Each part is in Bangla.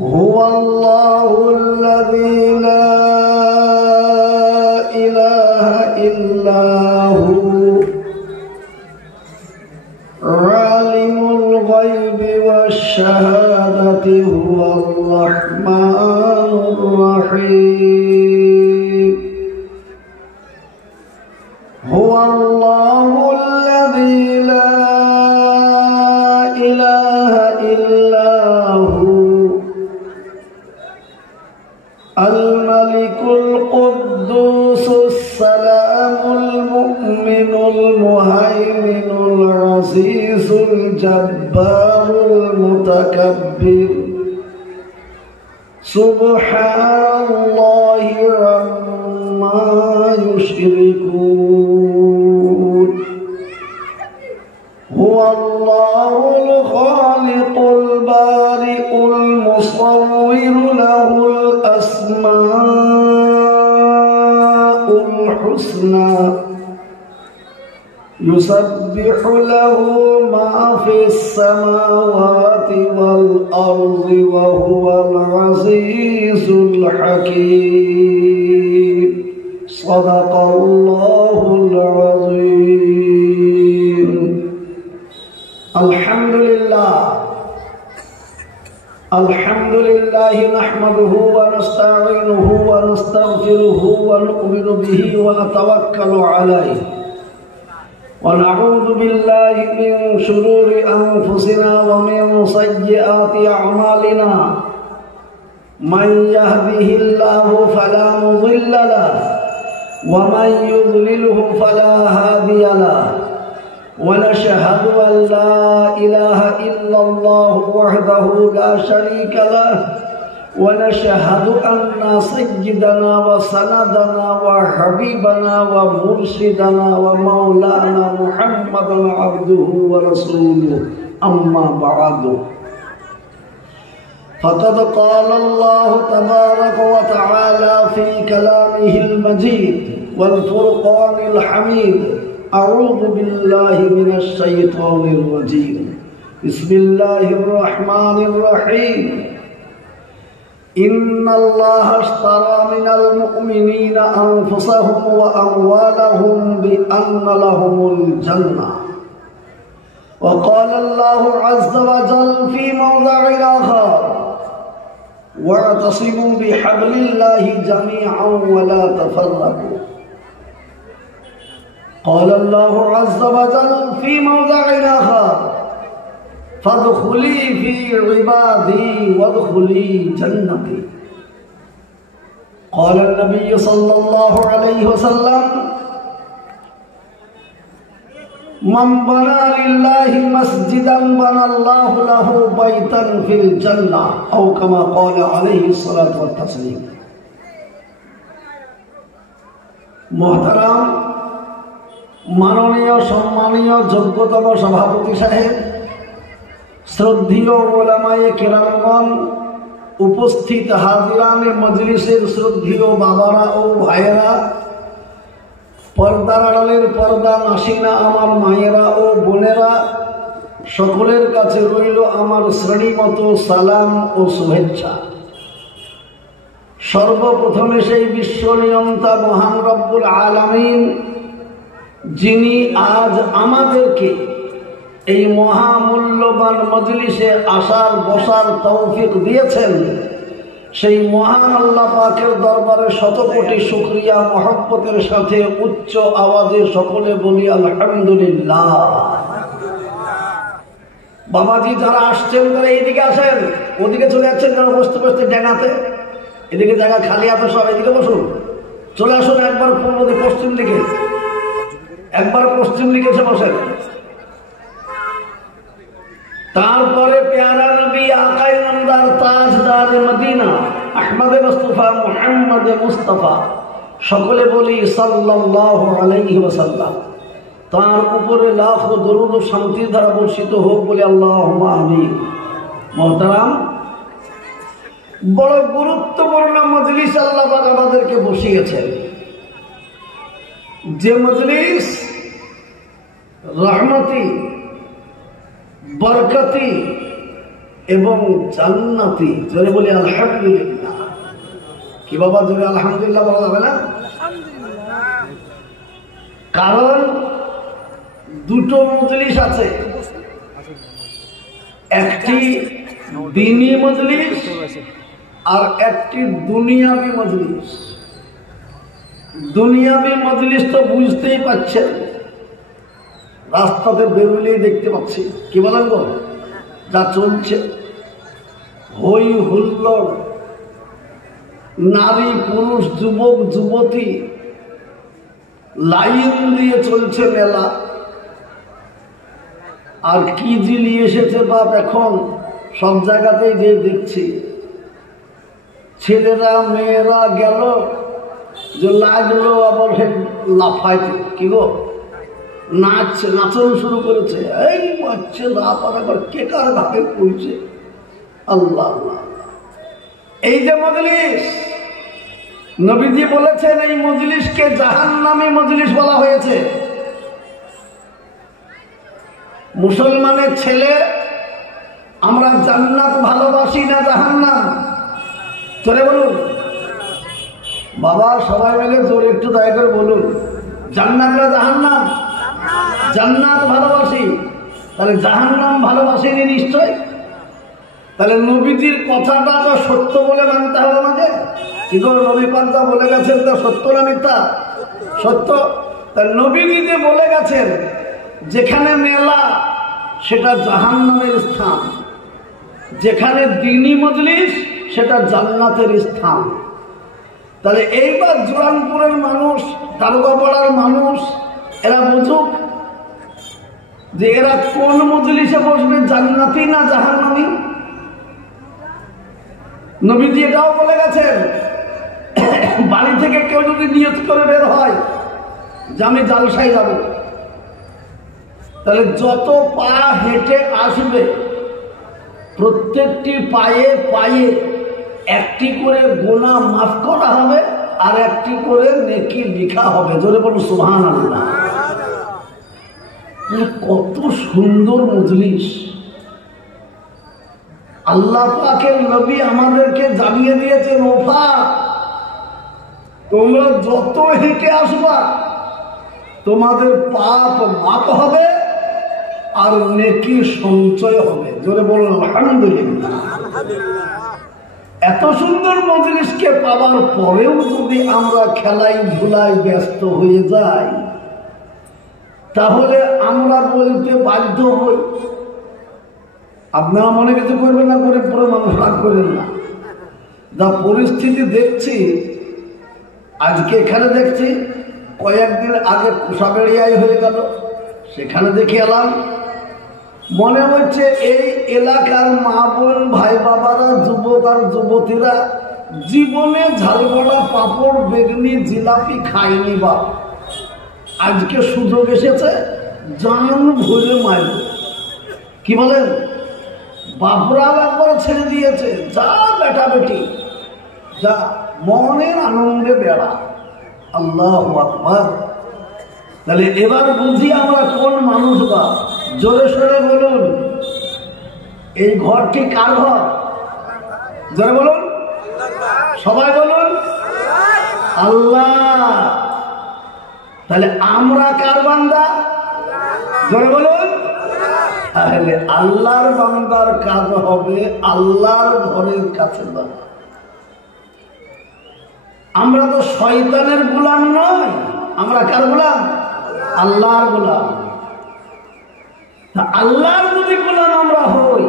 هو الله الذي لا إله إلا هو عالم الغيب والشهادة هو الرحمن الرحيم هو الله الذي لا إله إلا هو الملك القدوس السلام المؤمن المهيمن العزيز الجبار المتكبر سبحان الله عما يشركون هو الله الخالق البارئ المصور له الأسماء الحسنى يسبح له ما في السماوات والأرض وهو العزيز الحكيم صدق الله العظيم الحمد لله نحمده ونستعينه ونستغفره ونؤمن به ونتوكل عليه ونعوذ بالله من شرور أنفسنا ومن سيئات أعمالنا من يهده الله فلا مضل له ومن يضلله فلا هادي له ونشهد أن لا إله إلا الله وحده لا شريك له ونشهد أن سيدنا وسندنا وحبيبنا ومرشدنا ومولانا محمدا عبده ورسوله أما بعد فقد قال الله تبارك وتعالى في كلامه المجيد والفرقان الحميد أعوذ بالله من الشيطان الرجيم بسم الله الرحمن الرحيم إن الله اشترى من المؤمنين أنفسهم وأموالهم بأن لهم الجنة وقال الله عز وجل في موضع آخر واعتصموا بحبل الله جميعا ولا تفرقوا قال الله عز وجل في موضع آخر فادخلي في عبادي وادخلي جنتي قال النبي صلى الله عليه وسلم من بنى لله مسجدا بنى الله له بيتا في الجنة أو كما قال عليه الصلاة والتسليم محترم মাননীয় সম্মানীয় যোগ্যতম সভাপতি সাহেব শ্রদ্ধেয় ওলামায়ে কেরামগণ উপস্থিত হাজিরানে মজলিসের শ্রদ্ধেয় বাবারা ও ভাইয়েরা পর্দার আড়ালের পর্দা নাসিনা আমার মায়েরা ও বোনেরা সকলের কাছে রইল আমার শ্রেণীমত সালাম ও শুভেচ্ছা সর্বপ্রথমে সেই বিশ্ব নিয়ন্তা মহান রব্বুল আলামিন যিনি আজ আমাদেরকে এই মহামূল্যবান মজলিসে আসার বসার তৌফিক দিয়েছেন সেই মহান আল্লাহ পাকের দরবারে শত কোটি শুকরিয়া মহব্বতের সাথে উচ্চ আওয়াজে সকলে বলি আলহামদুলিল্লাহ। বাবাজি যারা আসছেন তারা এইদিকে আসেন, ওদিকে চলে যাচ্ছেন যারা বসতে বসতে ডেঙাতে, এদিকে জায়গা খালি আছে সব এদিকে বসুন, চলে আসুন একবার পূর্ব দিকে পশ্চিম দিকে, একবার পশ্চিম দিকে এসে বসেন। তারপরে প্যারা নবী আকায়ে নামদার তাজদার মদিনা আহমদে মুস্তাফা মুহাম্মদে মুস্তাফা সকলে বলি সাল্লাল্লাহু আলাইহি ওয়াসাল্লাম, তার উপরে লাখো দরুদ ও শান্তির ধারা বর্ষিত হোক বলে আল্লাহুম্মা আমিন। মুহতারাম, বড় গুরুত্বপূর্ণ মজলিস আল্লাহ পাক আমাদেরকে বসিয়েছেন, যে মজলিস রহমতি বরকতি এবং জান্নাতি। জোরে বলি আলহামদুলিল্লাহ। কি বাবা জোরে আলহামদুলিল্লাহ বলা যাবে না? কারণ দুটো মজলিস আছে, একটি দ্বীনি মজলিস আর একটি দুনিয়াবি মজলিস। দুনিয়াবি মজলিস তো বুঝতেই পারছেন, রাস্তাতে বেরোলেই দেখতে পাচ্ছি, কি বলেন গো, যা চলছে, হই হুল্লোড়, নারী পুরুষ যুবক যুবতী লাইন দিয়ে চলছে মেলা। আর কি জিলি এসেছে বাপ, এখন সব জায়গাতেই যে দেখছি, ছেলেরা মেয়েরা গেল যে লাগলো আবার লাফাইতে, কি গো নাচন শুরু করেছে, এই বাচ্চা লাফার আবার কে কার ভাবে পড়ছে। আল্লাহ আল্লাহ। এই যে মজলিস, নবীজি বলেছেন এই মজলিসকে জাহান্নামী মজলিস বলা হয়েছে। মুসলমানের ছেলে আমরা জান্নাত ভালোবাসি না জাহান্নাম? চলে বলুন বাবা, সবাই মিলে জোরে একটু দয়া করে বলুন, জান্নাত না জাহান্নাম? জান্নাত ভালোবাসি, তাহলে জাহান্নাম ভালোবাসিনি নিশ্চয়। তাহলে নবীজির কথাটা তো সত্য বলে মানতে হবে আমাকে। কি করে নবী পাক যা বলে গেছেন তা সত্য না মিথ্যা? সত্য। তাহলে নবীজি যে বলে গেছেন যেখানে মেলা সেটা জাহান্নামের স্থান, যেখানে দ্বীনি মজলিস সেটা জান্নাতের স্থান। তাহলে এইবার জোরানপুরের মানুষ, দারোগাপাড়ার মানুষ, এরা বুঝুক যে এরা কোন মজলিসে বসবে, জান্নাতি না জাহান্নামী। নবীজি এটাও বলে গেছেন, বাড়ি থেকে কেউ যদি নিয়ত করে বের হয় যে আমি জালসায় যাব, তাহলে যত পা হেঁটে আসবে প্রত্যেকটি পায়ে পায়ে একটি করে গুনাহ মাফ করা হবে আর একটি করে নেকি লিখা হবে। জোরে বলুন সুবহানাল্লাহ। কত সুন্দর মজলিস! আল্লাহ পাকের নবী আমাদেরকে জানিয়ে দিয়েছেন, ওফা তোমরা যত হেঁটে আসবা তোমাদের পাপ মাপ হবে আর নেকি সঞ্চয় হবে। জোরে বলুন আলহামদুলিল্লাহ। এত সুন্দর মজলিসকে পাওয়ার পরেও যদি আমরা খেলাই ধুলাই ব্যস্ত হয়ে যাই, তাহলে আমরা বলতে বাধ্য হই, আপনারা মনে কিছু করবেন না, করে পুরো মানুষ রাগ করেন না। যা পরিস্থিতি দেখছি আজকে এখানে দেখছি, কয়েকদিন আগে কুসাবেড়িয়ায় হয়ে গেল, সেখানে দেখে এলাম। মনে হচ্ছে এই এলাকার মা বোন ভাই বাবারা, যুবক আর যুবতীরা জীবনে ঝালগড়া পাপড় বেগনি জিলাপি খায়নি বাপ, আজকে সুযোগ এসেছে জান ভুলে মাইল। কি বলেন? বাপরাও একবার ছেড়ে দিয়েছে, যা বেটা বেটি যা, মনের আনন্দে বেড়া। আল্লাহু আকবার। তাহলে এবার বুঝি আমরা কোন মানুষ বা। জোরে সোরে বলুন, এই ঘরটি কার ঘর? জোরে বলুন, সবাই বলুন আল্লাহ। তাহলে আমরা কার বান্দা? জোরে বলুন। তাহলে আল্লাহর বান্দার কাজ হবে আল্লাহর ঘরের কাছে যাওয়া। আমরা তো শয়তানের গোলাম নয়, আমরা কার গোলাম? আল্লাহর গোলাম। আল্লাহর যদি গোলাম আমরা হই,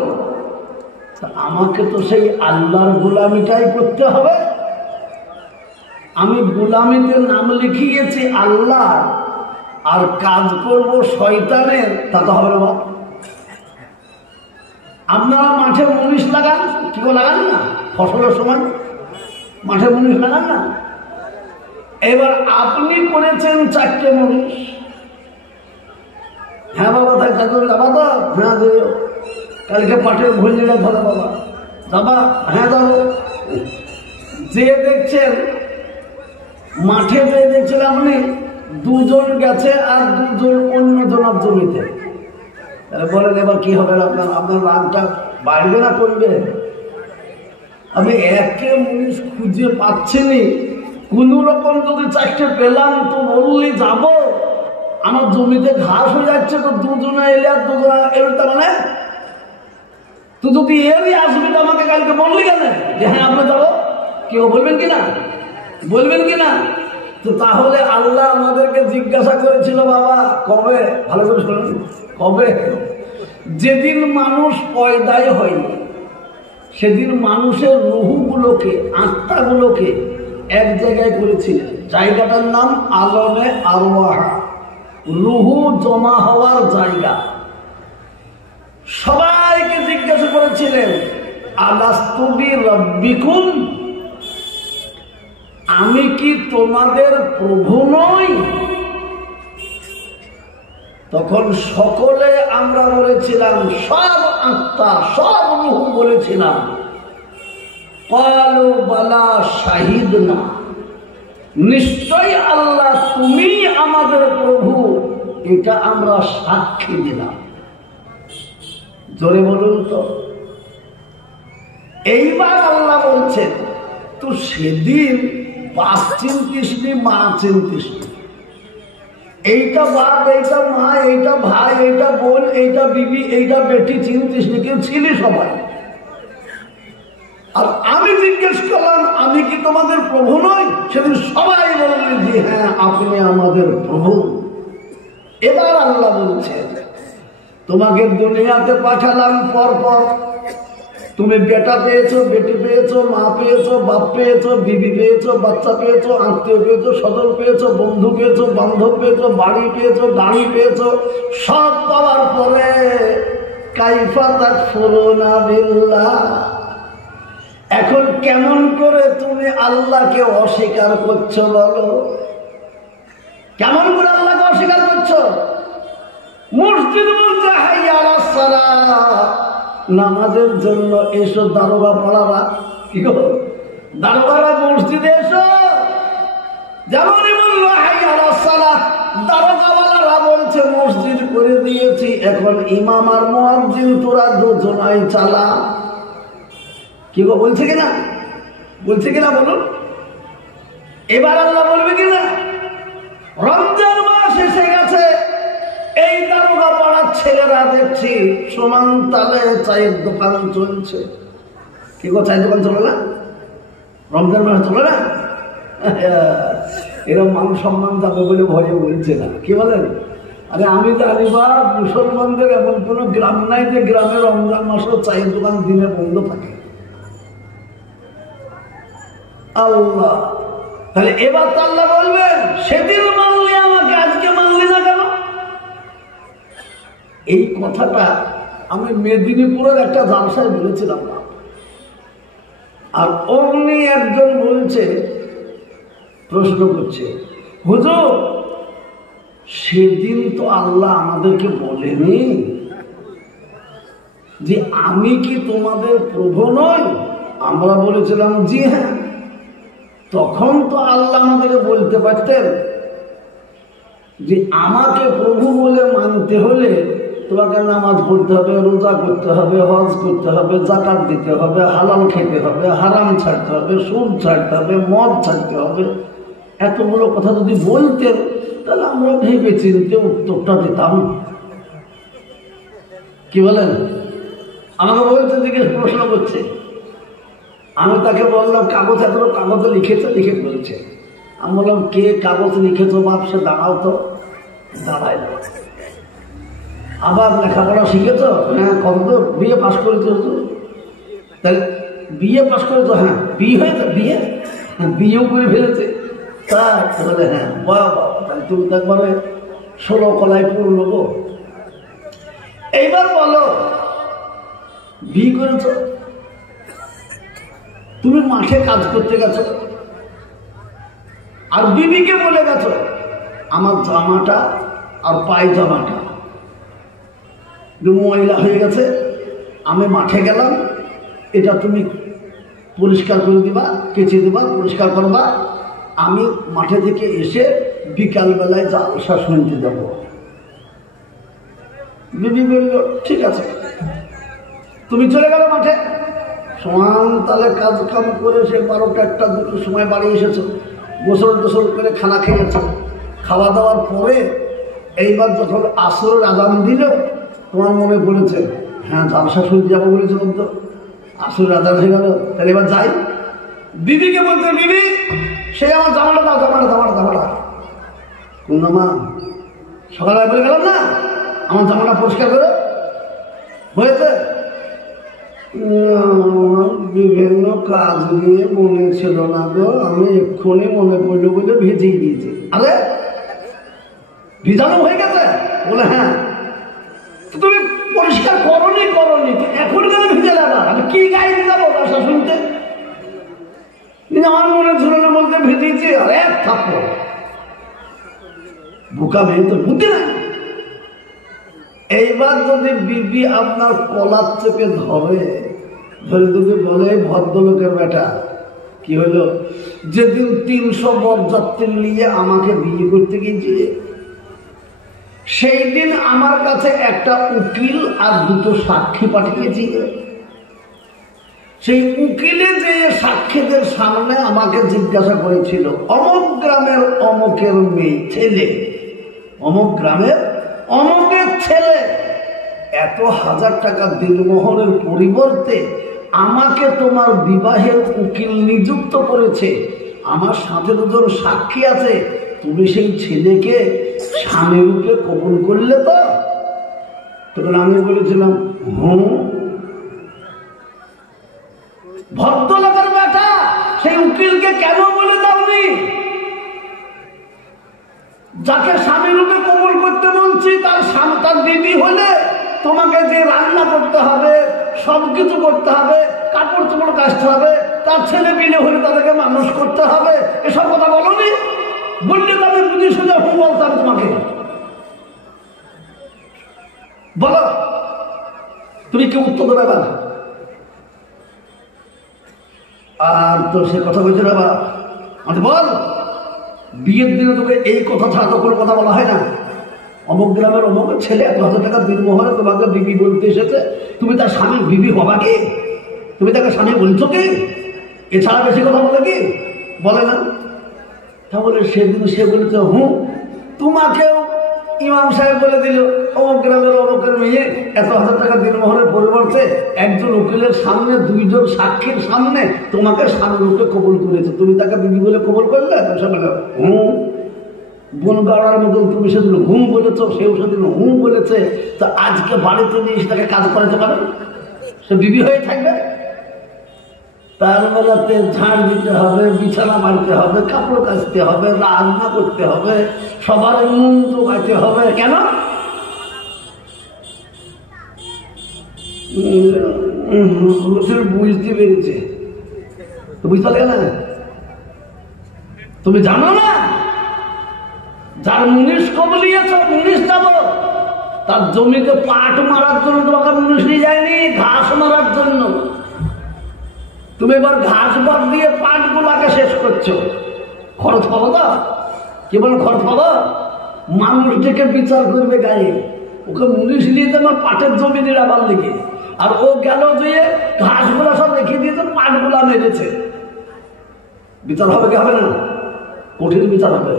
তা আমাকে তো সেই আল্লাহর গোলামিটাই করতে হবে। আমি গোলামিতে নাম লিখিয়েছি আল্লাহ আর কাজ করব শয়তানের, তা তো হবে না। আপনারা মাঠে মুনিশ লাগান, কি লাগান না? ফসলের সময় মাঠে মুনিশ লাগান না? এবার আপনি করেছেন 4টে মুনিশ। হ্যাঁ বাবা, তাই যাবা তো? হ্যাঁ দিও। কালকে পাটের ভুলিটা ধরে বাবা, যাবা? হ্যাঁ যাবো। যে দেখছেন মাঠে, যে দেখছেন আপনি, দুজন গেছে আর দুজন অন্য জনের জমিতে, বলেন এবার কি হবে? আপনার রাগটা বাড়বে না করবে? আমি একে মুনিশ খুঁজে পাচ্ছিনি, কোন রকম যদি চারটে পেলাম তো বললি যাব। আমার জমিতে ঘাস হয়ে যাচ্ছে, তো দুজনে এলে আর দুজনে এর তার মানে তুই যদি এরই আসবি তো আমাকে কালকে বললি কেন যে হ্যাঁ আপনি যাবো? কেউ বলবেন কিনা? বলবেন কিনা? তো তাহলে আল্লাহ আমাদেরকে জিজ্ঞাসা করেছিল, বাবা কবে? ভালো করে শুনুন, কবে? যেদিন মানুষ পয়দাই হয়নি সেদিন মানুষের রুহুগুলোকে, আত্মাগুলোকে এক জায়গায় করেছিলেন। জায়গাটার নাম আলমে আরওয়াহ, রুহু জমা হওয়ার জায়গা। সবাইকে জিজ্ঞাসা করেছিলেন, আলাস্তু বিরাব্বিকুম, আমি কি তোমাদের প্রভু নই? তখন সকলে আমরা বলেছিলাম, সব আত্মা সব রূহ বলেছিলাম, ক্বালু বালা শাহিদনা, নিশ্চয় আল্লাহ তুমি আমাদের প্রভু, এটা আমরা সাক্ষী দিলাম। জোরে বলুন তো। এইবার আল্লাহ বলছেন, তো সেদিন বাস চিনতিস নি, মা চিনতিস নি, এইটা বাপ, এইটা মা, এইটা ভাই, এইটা বোন, এইটা বিবি, এইটা বেটি চিনতিস নি, কেউ ছিলি সবাই। আর আমি জিজ্ঞেস করলাম, আমি কি তোমাদের প্রভু নই? সেদিন সবাই বললেন যে হ্যাঁ আপনি আমাদের প্রভু। এবার আল্লাহ বলছেন, তোমাকে দুনিয়াতে পাঠালাম পরপর, তুমি বেটা পেয়েছো, বেটি পেয়েছো, মা পেয়েছো, বাপ পেয়েছো, বিবি পেয়েছো, বাচ্চা পেয়েছো, আত্মীয় পেয়েছো, স্বজন পেয়েছো, বন্ধু পেয়েছো, বান্ধব পেয়েছো, বাড়ি পেয়েছো, গাড়ি পেয়েছো। সব পাওয়ার পরে কাইফা তাকফুরুনা বিল্লাহ, এখন কেমন করে তুমি আল্লাহকে অস্বীকার করছো বলো? কেমন করে আল্লাহকে অস্বীকার করছো? মসজিদ বলছে হাইয়া আলাস সালাহ, নামাজের জন্য এসো। দারোগা পাড়ারা, কি গো দারোগারা, মসজিদে এসো। যেমনই বললো হাইয়া আলাস সালাহ, দারোগাওয়ালারা বলছে মসজিদ করে দিয়েছি, এখন ইমাম আর মুয়াজ্জিন তোরা দুজনাই চালা। কি গো বলছে কিনা? বলছে কিনা বলুন? এবার আল্লাহ বলবে কিনা? রমজান মাস এসে গেছে, এই দারোগা পাড়ার ছেলেরা দেখছি সমান তালে চায়ের দোকান চলছে। কি গো চায়ের দোকান চলে না? রমজান মাসে চলে না? এরকম মান সম্মান যাবে বলে ভয়ে বলছে না। কি বলেন? আরে আমি জানি বা মুসলমানদের এমন কোনো গ্রাম নাই যে গ্রামে রমজান মাসেও চায়ের দোকান দিনে বন্ধ থাকে। আল্লাহ, তাহলে এবার তো আল্লাহ বলবেন, সেদিন মানলি আমাকে, আজকে মানলি না কেন? এই কথাটা আমি মেদিনীপুরের একটা জালসায় বলেছিলাম না। আর অমনি একজন বলছে, প্রশ্ন করছে, হুজুর সেদিন তো আল্লাহ আমাদেরকে বলেনি যে আমি কি তোমাদের প্রভু নই? আমরা বলেছিলাম জি হ্যাঁ। তখন তো আল্লাহ আমাদেরকে বলতে পারতেন যে আমাকে প্রভু বলে মানতে হলে তোমাকে নামাজ পড়তে হবে, রোজা করতে হবে, হজ করতে হবে, যাকাত দিতে হবে, হালাল খেতে হবে, হারাম ছাড়তে হবে, সুদ ছাড়তে হবে, মদ ছাড়তে হবে। এতগুলো কথা যদি বলতেন তাহলে আমরা ভেবে চিনতে উত্তরটা দিতাম। কি বলেন? আমাকে বলতে জিজ্ঞেস প্রশ্ন করছে, আমি তাকে বললাম কাগজ, এতটা কাগজে লিখেছে, লিখে বলছে। আমি বললাম কে কাগজ লিখেছো বাপ? সে দাঁড়াও তো। দাঁড়ায় না। আবার লেখাপড়া শিখেছো? হ্যাঁ। কতদূর? বিয়ে পাশ করেছো? তাহলে বিয়ে পাশ করেছো? হ্যাঁ। বিয়ে হয়েছে? বিয়ে বিয়েও করে ফেলেছে। তাই বলে হ্যাঁ। বাবা, তাহলে তুমি তো একবারে 16 কলায় পূর্ণ গো। এইবার বলো, বিয়ে করেছো, তুমি মাঠে কাজ করতে গেছো, আর বিবিকে বলে গেছো আমার জামাটা আর পায়জামাটা ময়লা হয়ে গেছে, আমি মাঠে গেলাম, এটা তুমি পরিষ্কার করে দিবা, কেচে দিবা, পরিষ্কার করবা, আমি মাঠে থেকে এসে বিকালবেলায় জালসা শুনতে যাব। বিবি বলল ঠিক আছে। তুমি চলে গেল মাঠে, সমান তালে কাজ কাম করে সে 12টা 1টা 2টোর সময় বাড়ি এসেছো, গোসল টোসল করে খানা খেয়েছো, খাওয়া দাওয়ার পরে এইবার যখন আসরের আজান দিল তোমার মনে পড়েছে হ্যাঁ জালসা শুনতে যাবো বলেছিলাম তো, আসরের আজান হয়ে গেল, তাহলে এবার যাই। বিবিকে বলতে, বিবি সে আমার জামাটা দাও, জামাটা মা সকালবেলা বলে গেলাম না আমার জামাটা পরিষ্কার করে হয়েছে, বিভিন্ন কাজ নিয়ে মনে ছিল না গো, আমি এক্ষুনি মনে পড়লো বলে ভিজিয়ে দিয়েছি। আরে ভিজানো হয়ে গেছে? বলে হ্যাঁ। তুমি পরিষ্কার করনি এখন কেন ভিজে যাবা? আমি কি গায়ে দিয়ে যাবো আশা শুনতে? আমার মনে ছিল না বলতে ভিজিয়েছি। আরে থাকো বোকা মেয়ে তো বুদ্ধি না। এইবার যদি বিবি আপনার কলার চেপে ধরে যদি বলে ভদ্রলোকের বেটা কি হলো, যেদিন 300 বরযাত্রী নিয়ে আমাকে বিয়ে করতে গিয়েছে সেই দিন আমার কাছে একটা উকিল আর 2টো সাক্ষী পাঠিয়েছি। সেই উকিলে যে সাক্ষীদের সামনে আমাকে জিজ্ঞাসা করেছিল অমুক গ্রামের অমুকের মেয়ে ছেলে, অমুক গ্রামের অমুকের ছেলে এত 1000 টাকা দিনমোহরের পরিবর্তে আমাকে তোমার বিবাহের উকিল নিযুক্ত করেছে, আমার সাথে 2জন সাক্ষী আছে, তুমি সেই ছেলেকে স্বামী রূপে কবুল করলে তো? তখন আমি বলেছিলাম ভদ্রলোকের বেটা সেই উকিলকে কেন বলে দাওনি? যাকে স্বামী রূপে কবুল করতে বলছি তার বিবি হলে তোমাকে যে রান্না করতে হবে, সবকিছু করতে হবে, কাপড় চোপড় কাচতে হবে, তার ছেলে বিলে হলে তাদেরকে মানুষ করতে হবে, এসব কথা বলনি? বললে তো আমি বুঝি সোজা বলতাম তোমাকে। বলো তুমি কি উত্তর দেবে? বাবা আর তো সে কথা বলছে না, বাবা আমাকে বল বিয়ের দিনে তোকে এই কথা ছাড়া তো কোনো কথা বলা হয় না। অমুক গ্রামের অমুক ছেলে 1,000 টাকা দিনমোহরে তোমাকে বিবি বলতে এসেছে, তুমি তার স্বামীর বিবি হবা কি? তুমি তাকে স্বামী বলছো কি? এছাড়া বেশি কথা বলে কি? বলে না। তাহলে সেদিন সে বলেছে তোমাকেও ইমাম সাহেব বলে দিল অমুক গ্রামের অমুকের মেয়ে 1,000 টাকা দিনমোহরের পরিবর্তে একজন উকিলের সামনে 2জন সাক্ষীর সামনে তোমাকে স্বামী রূপে কবুল করেছে, তুমি তাকে বিবি বলে কবুল করলে? বোন গাড়ার মতন তুমি সেদিন বলেছ, সেও সেদিন বলেছে, তো আজকে বাড়িতে নিয়ে এসে তাকে কাজ করাতে পারে, সে বিবি হয়ে থাকবে? তার বেলাতে ঝাড় দিতে হবে, বিছানা মারতে হবে, কাপড় কাচতে হবে, রান্না করতে হবে, সবার নুন তো খাইতে হবে। কেন? বুঝতে পেরেছে, বুঝতে পারলে না? তুমি জানো না যার মুনিশ কবলিয়েছ, মুনিশ যাব তার জমিতে পাট মারার জন্য তোমাকে মুনিশ নিয়ে যায়নি, ঘাস মারার জন্য। তুমি এবার ঘাস বাদ দিয়ে পাট গুলাকে শেষ করছো, খরচ পাবো তো? কি বলো খরচ পাবো? মানুষ ডেকে বিচার করবে গায়ে, ওকে মুনিশ নিয়ে আমার পাটের জমি নিরাবার লেগে, আর ও গেল যে ঘাস গুলা সব রেখে দিয়েছে, পাট গুলা মেরেছে। বিচার হবে কি হবে না? কঠিন বিচার হবে।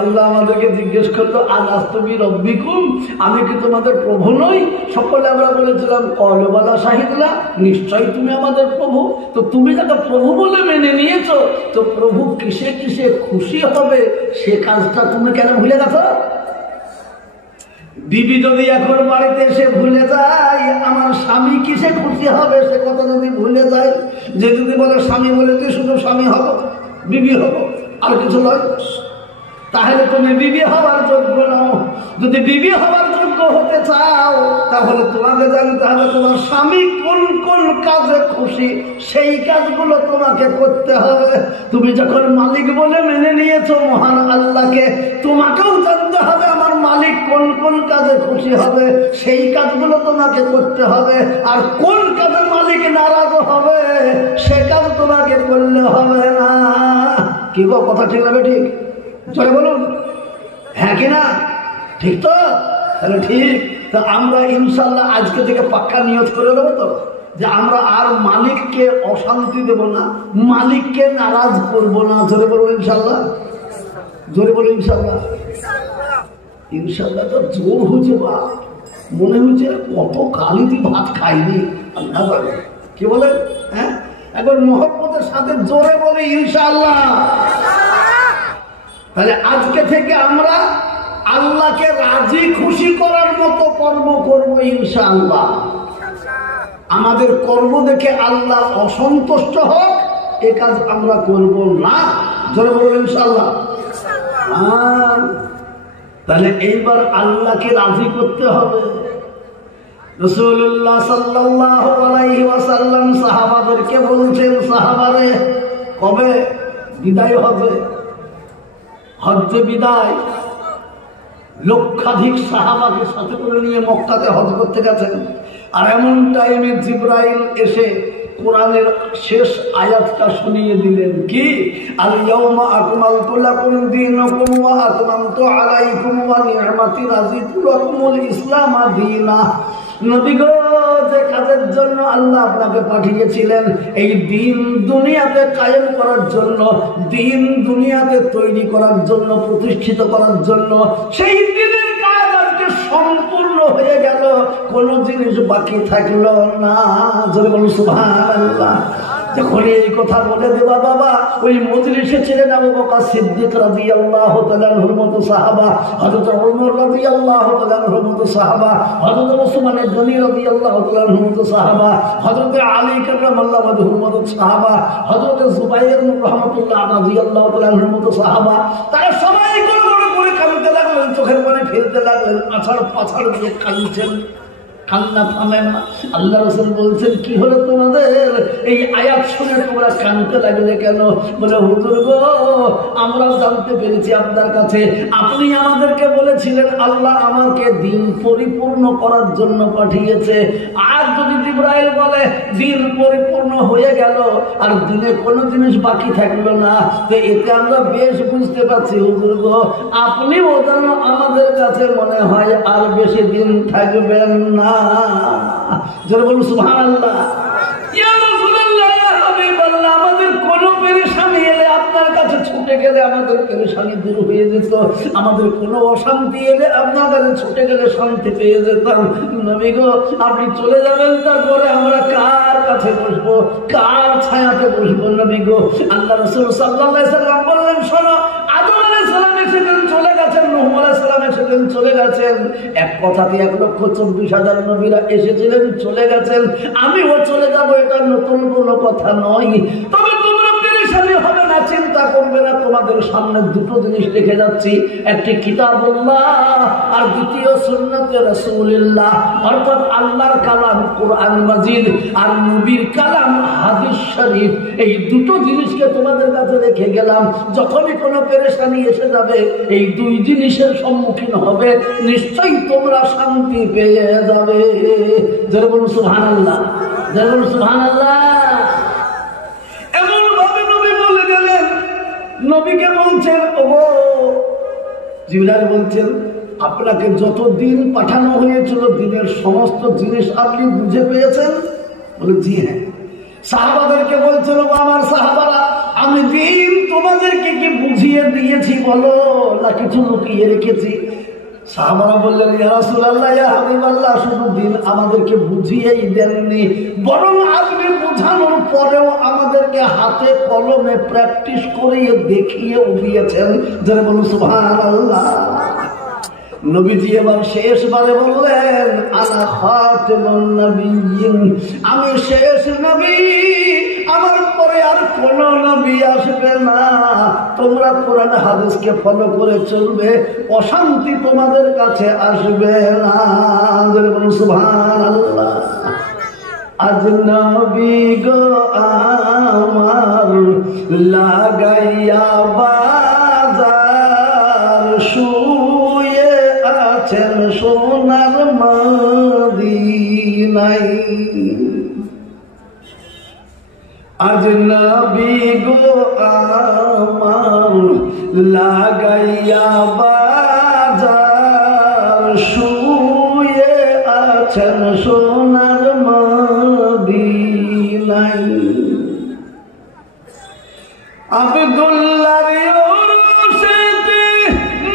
আল্লাহ আমাদেরকে জিজ্ঞেস করলো আলাস্তু রব্বিকুম, আমি কি তোমাদের প্রভু নই? সকলে আমরা বলেছিলাম ক্বালু বালা শাহিদনা, নিশ্চয়ই তুমি আমাদের প্রভু। তো তুমি যাকে প্রভু বলে মেনে নিয়েছো, তো প্রভু কিসে কিসে খুশি হবে সে কাজটা তুমি কেন ভুলে গেছো? বিবি যদি এখন বাড়িতে এসে ভুলে যায় আমার স্বামী কিসে খুশি হবে সে কথা যদি ভুলে যায়, যে যদি বলে স্বামী বলে তুই শুধু স্বামী হব, বিবি হব, আর কিছু নয়, তাহলে তুমি বিবি হওয়ার যোগ্য নও। যদি বিবি হওয়ার যোগ্য হতে চাও তাহলে তোমাকে জানতে হবে তোমার স্বামী কোন কোন কাজে খুশি, সেই কাজগুলো তোমাকে করতে হবে। তুমি যখন মালিক বলে মেনে নিয়েছো মহান আল্লাহকে, তোমাকেও জানতে হবে আমার মালিক কোন কোন কাজে খুশি হবে, সেই কাজগুলো তোমাকে করতে হবে। আর কোন কাজে মালিক নারাজ হবে সে কাজ তোমাকে করলে হবে না। কি গো কথা ঠিক না? ঠিক চলে বলুন, হ্যাঁ কিনা? ঠিক তো? তাহলে ঠিক। তা আমরা ইনশাল্লাহ আজকে থেকে পাক্কা নিয়ত করে দেবো তো যে আমরা আর মালিককে অশান্তি দেব না, মালিককে নারাজ করব না। জোরে বলবো ইনশাল্লাহ, জোরে বলো ইনশাল্লাহ। ইনশাল্লাহ তো জোর হচ্ছে বা মনে হচ্ছে কত কালিদি ভাত খাইনি আল্লাহ বলে, কি বলেন? হ্যাঁ, এখন মহব্বতের সাথে জোরে বলি ইনশাল্লাহ। তাহলে আজকে থেকে আমরা আল্লাহকে রাজি খুশি করার মতো কর্ম করবো ইনশাআল্লাহ। আমাদের কর্ম দেখে আল্লাহ অসন্তুষ্ট হোক এ কাজ আমরা করব না। জোরে বলবো ইনশাআল্লাহ। তাহলে এইবার আল্লাহকে রাজি করতে হবে। রাসূলুল্লাহ সাল্লাল্লাহু আলাইহি ওয়াসাল্লাম সাহাবাদেরকে বলছেন, সাহাবারে কবে বিদায় হবে? হজ্জে বিদায়। লক্ষাধিক সাহাবাকে সাথে করে নিয়ে মক্কাতে হজ করতে গেছেন। আর এমন টাইমে জিবরাইল এসে কোরআনের শেষ আয়াতটা শুনিয়ে দিলেন, কি? আল ইয়াউমা আকমালতু লাকুম দীনাকুম ওয়া আতমামতু আলাইকুম ওয়া নি'মাতি রাদিতু লাকুমুল ইসলাম দীনা। নবী গো, যে কাজের জন্য আল্লাহ আপনাকে পাঠিয়েছিলেন, এই দিন দুনিয়াতে কায়েম করার জন্য, দিন দুনিয়াতে তৈরি করার জন্য, প্রতিষ্ঠিত করার জন্য, সেই দিনের কাজ আজকে সম্পূর্ণ হয়ে গেল, কোনো জিনিস বাকি থাকলো না। যদি বলুন সুবহানাল্লাহ। যখন এই কথা বলে দেবা বাবা, ওই মজলিসে ছিলেন আবু বকর সিদ্দিক রাদিয়াল্লাহু তাআলা আনহুর মতো সাহাবা, হযরত ওমর রাদিয়াল্লাহু তাআলা আনহুর মতো সাহাবা, হযরত ওসমান গনি রাদিয়াল্লাহু তাআলা আনহুর মতো সাহাবা, হযরত আলী কাররামাল্লাহু ওয়াজহুর মতো সাহাবা, হযরত জুবাইর রাহমাতুল্লাহ রাদিয়াল্লাহু তাআলা আনহুর মতো সাহাবা। তারা সবাই করে কাঁদতে লাগলেন, চোখের পানি ফেলতে লাগলেন, আছাড় পাছাড় দিয়ে কাঁদছেন, কান্না থামে না। আল্লাহ রাসূল বলছেন, কি হলো তোমাদের? এই আয়াত শুনে তোমরা কাঁদতে লাগলে কেন? বলে, হুজুর গো, আমরা জানতে পেরেছি আপনার কাছে আপনি আমাদেরকে বলেছিলেন আল্লাহ আমাকে দিন পরিপূর্ণ করার জন্য পাঠিয়েছে। আর যদি জিবরাইল বলে দিন পরিপূর্ণ হয়ে গেল আর দিনে কোনো জিনিস বাকি থাকলো না, তো এতে আমরা বেশ বুঝতে পারছি হুজুর গো, আপনিও যেন আমাদের কাছে মনে হয় আর বেশি দিন থাকবেন না। যারা বলুন সুবহানাল্লাহ। ইয়া রাসূলুল্লাহ, ইয়া হাবিবাল্লাহ, আমাদের কোন পেরেশানি এলে আপনার কাছে ছুটে গেলে আমাদের পেরেশানি দূর হয়ে যেত, আমাদের কোনো অশান্তি এলে আপনার কাছে ছুটে গেলে শান্তি পেয়ে যেতাম। নবী গো, আপনি চলে যাবেন, তারপরে আমরা কার কাছে বসবো, কার ছায়াতে বসবো? নবী গো, আল্লাহ রাসূল সাল্লাল্লাহু আলাইহি সাল্লাম বললেন, শোনো, আদম আলাইহিস সালাম এসেছেন, চলে গেছেন, নূহ আলাইহিস সালাম এসেছেন, চলে গেছেন। এক কথাতে 1,24,000 নবীরা এসেছিলেন, চলে গেছেন, আমিও চলে যাবো, এটা নতুন কোনো কথা নয়। তবে তোমরা পেরেশানি হবে না, চিন্তা করবে না, তোমাদের সামনে দুটো জিনিস রেখে যাচ্ছি, একটি কিতাবুল্লাহ আর দ্বিতীয় সুন্নতে রাসূলুল্লাহ, অর্থাৎ আল্লাহর কালাম কোরআন মাজিদ আর নবীর কালাম হাদিস শরীফ। এই দুটো জিনিসকে তোমাদের কাছে রেখে গেলাম, যখনই কোনো পেরেশানি এসে যাবে এই দুই জিনিসের সম্মুখীন হবে, নিশ্চয়ই তোমরা শান্তি পেয়ে যাবে। যারা বলুন সুবহানাল্লাহ, যারা বলুন সুবহানাল্লাহ। এমন ভাবে নবী বলে গেলেন, নবীকে বলছেন, ওগো জিবরাইল বলছেন, আপনাকে যত দিন পাঠানো হয়েছিল দিনের সমস্ত জিনিস আপনি বুঝে পেয়েছেন? বলে, জি হ্যাঁ। সাহাবাদেরকে বলছিল, আমার সাহাবারা, আমি দিন তোমাদেরকে কি বুঝিয়ে দিয়েছি বলো, না কিছু লুকিয়ে রেখেছি? সাহাবারা বললেন, ইয়া রাসূলুল্লাহ, ইয়া হাবিবাল্লাহ, শুধু দিন আমাদেরকে বুঝিয়েই দেননি, বরং আপনি বুঝানোর পরেও আমাদেরকে হাতে কলমে প্র্যাকটিস করিয়ে দেখিয়েও দিয়েছেন। যারা বলুন সুবহানাল্লাহ। নবীজি এবার শেষবারে বললেন, আনা খাতামুন নবিয়্যিন, আমি শেষ নবী, আমার পরে আর কোন নবী আসবে না। তোমরা কোরআন হাদিসকে ফলো করে চলবে, অশান্তি তোমাদের কাছে আসবে না। বলুন সুবহানাল্লাহ। আজ নবী গো আমার লাগাইয়া বাজার, শুয়ে আছেন সোনার মদিনায়। আজ নবী গো আমার লাগাইয়া বাজার, শুয়ে আছেন সোনার মদিনায়। আব্দুল্লাহর ওরসেতে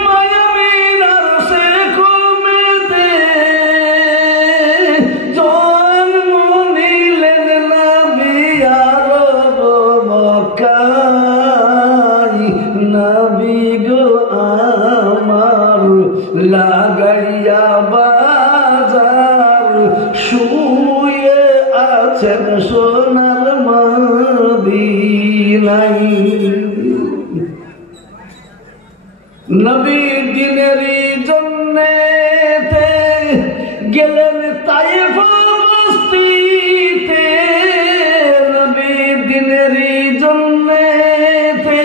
মায়াবীর আরশে কমেতে জন্ম নিলেন নবী আরব মক্কায়। নবী গো আমার লাগাইয়া বাজার শুয়ে আছেন সোনার মদিনায়। নবী দিনেরই জন্নেতে গেলেন তায়েফ বস্তিতে। নবী দিনেরই জন্নেতে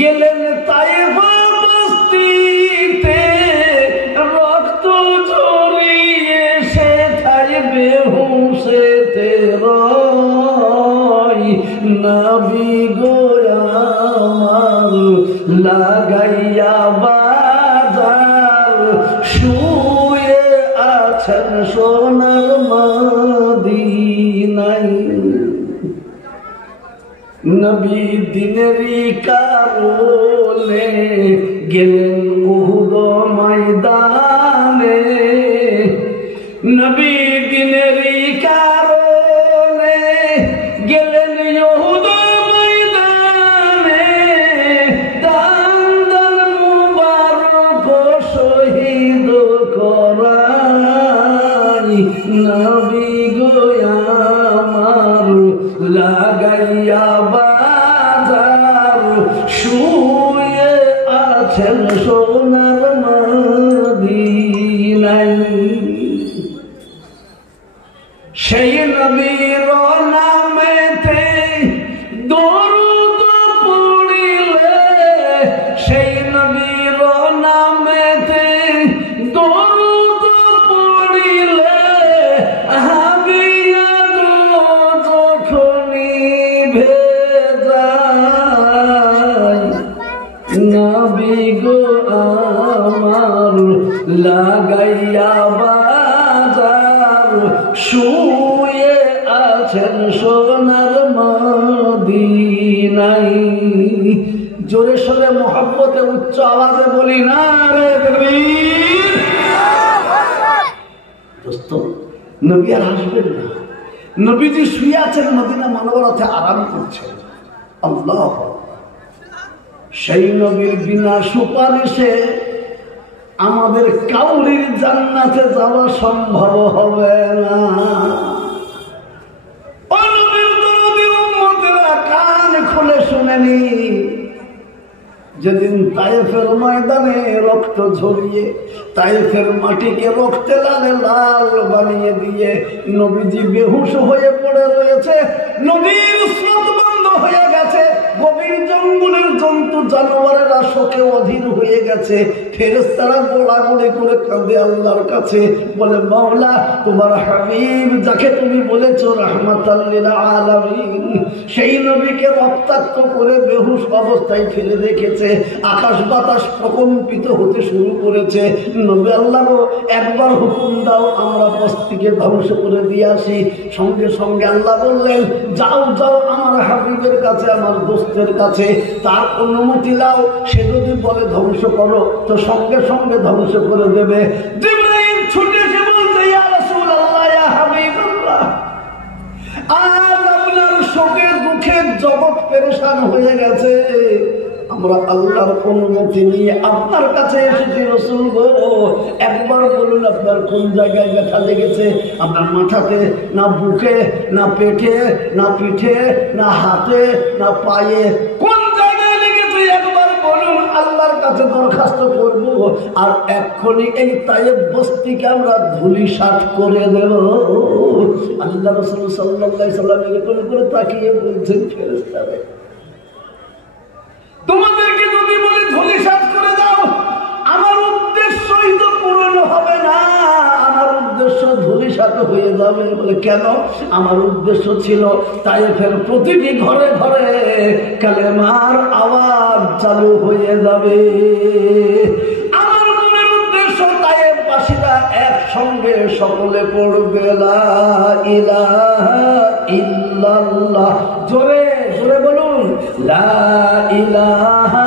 গেলেন তায়েফ বস্তিতে। রক্ত ঝরিয়ে সে থাই বেহুশেতে রয়। নবী গো আমার লাগাইয়া বাজার শুয়ে আছেন সোনার মদিনায়। নবী দিনেরই কারণে গেলেন উহুদ ময়দানে। নবী দিনেরই কারণে গেলেন উহুদ ময়দানে। দান দান মুবারক শহীদ করাই। নবী গো আমার লাগাইয়া বাজার শুয়ে আছেন সোনার মদিনায়। সেই নবীর নামেতে দরুদ পড়িলে। সেই নবীর নামেতে দরুদ পড়িলে হাবিয়া যখনই ভেজায়। নবী গো আমার লাগাইয়া বাজার শুয়ে আছেন সোনার মদিনায়। জোরে সোরে মোহাব্বতে উচ্চ আওয়াজে বলি না রে তাকবীর। দোস্ত নবী আর আসবেন না। নবীজি শুয়ে আছেন মদিনা মনোবরাতে আরাম করছেন। আল্লাহ, সেই নবীর বিনা সুপারিশে আমাদের কাউরির জান্নাতে যাওয়া সম্ভব হবে না। কান খুলে শুনেনি যেদিন তায়েফের ময়দানে রক্ত ঝরিয়ে তায়েফের মাটিকে রক্তে লালে লাল বানিয়ে দিয়ে নবীজি বেহুশ হয়ে পড়ে রয়েছে। নদীর স্রোত বন্ধ হয়ে গেছে। গভীর জঙ্গলের জন্তু জানোয়ারেরা শোকে অধীর হয়ে গেছে। ফেরেশতারা গোলাগুলি করে কাঁদে আল্লাহর কাছে, বলে মাওলা তোমার হাবিব যাকে তুমি বলেছো রাহমাতাল লিল আলামিন, সেই নবীকে রক্তাক্ত করে বেহুশ অবস্থায় ফেলে রেখেছে। আকাশ বাতাস প্রকম্পিত হতে শুরু করেছে। নবী আল্লাহ একবার হুকুম দাও আমরা বস্তিকে ধ্বংস করে দিয়ে আসি। সঙ্গে সঙ্গে আল্লাহ বললেন যাও যাও আমার হাবিবের কাছে, আমার দোস্তের কাছে, তার অনুমতি দাও। সে যদি বলে ধ্বংস করো তো সঙ্গে সঙ্গে ধ্বংস করে দেবে। জিবরাইল ছুটে এসে বলছে ইয়া রাসূলুল্লাহ, ইয়া হাবিবাল্লাহ, আজ আপনার শোকে দুঃখে জগৎ পেরেশান হয়ে গেছে। আমরা আল্লাহর অনুমতি নিয়ে আপনার কাছে এসেছি রাসূল গো। একবার বলুন আপনার কোন জায়গায় ব্যথা লেগেছে? আপনার মাথাতে, না বুকে, না পেটে, না পিঠে, না হাতে, না পায়ে, কোন জায়গায় লেগেছে একবার বলুন। আল্লাহর কাছে দরখাস্ত করব আর এক্ষুনি এই তায়েব বস্তিকে আমরা ধুলিসাৎ করে দেব। আল্লাহ রাসূল সাল্লাল্লাহু আলাইহি সাল্লাম এরকম করে তাকিয়ে বলছেন ফেরেশতারা, তোমাদেরকে যদি বলে ধুলিসাৎ করে দাও আমার উদ্দেশ্যই তো পূরণ হবে না, আমার উদ্দেশ্য ধুলিসাৎ হয়ে যাবে। বলে কেন? আমার উদ্দেশ্য ছিল তায়েফের প্রতিটি ঘরে ঘরে কালেমার আওয়াজ চালু হয়ে যাবে। আমার মনের উদ্দেশ্য তায়েফবাসীরা একসঙ্গে সকলে পড়বে লা ইলাহা ইল্লাল্লাহ। জোরে জোরে বলুন, লা ইলাহা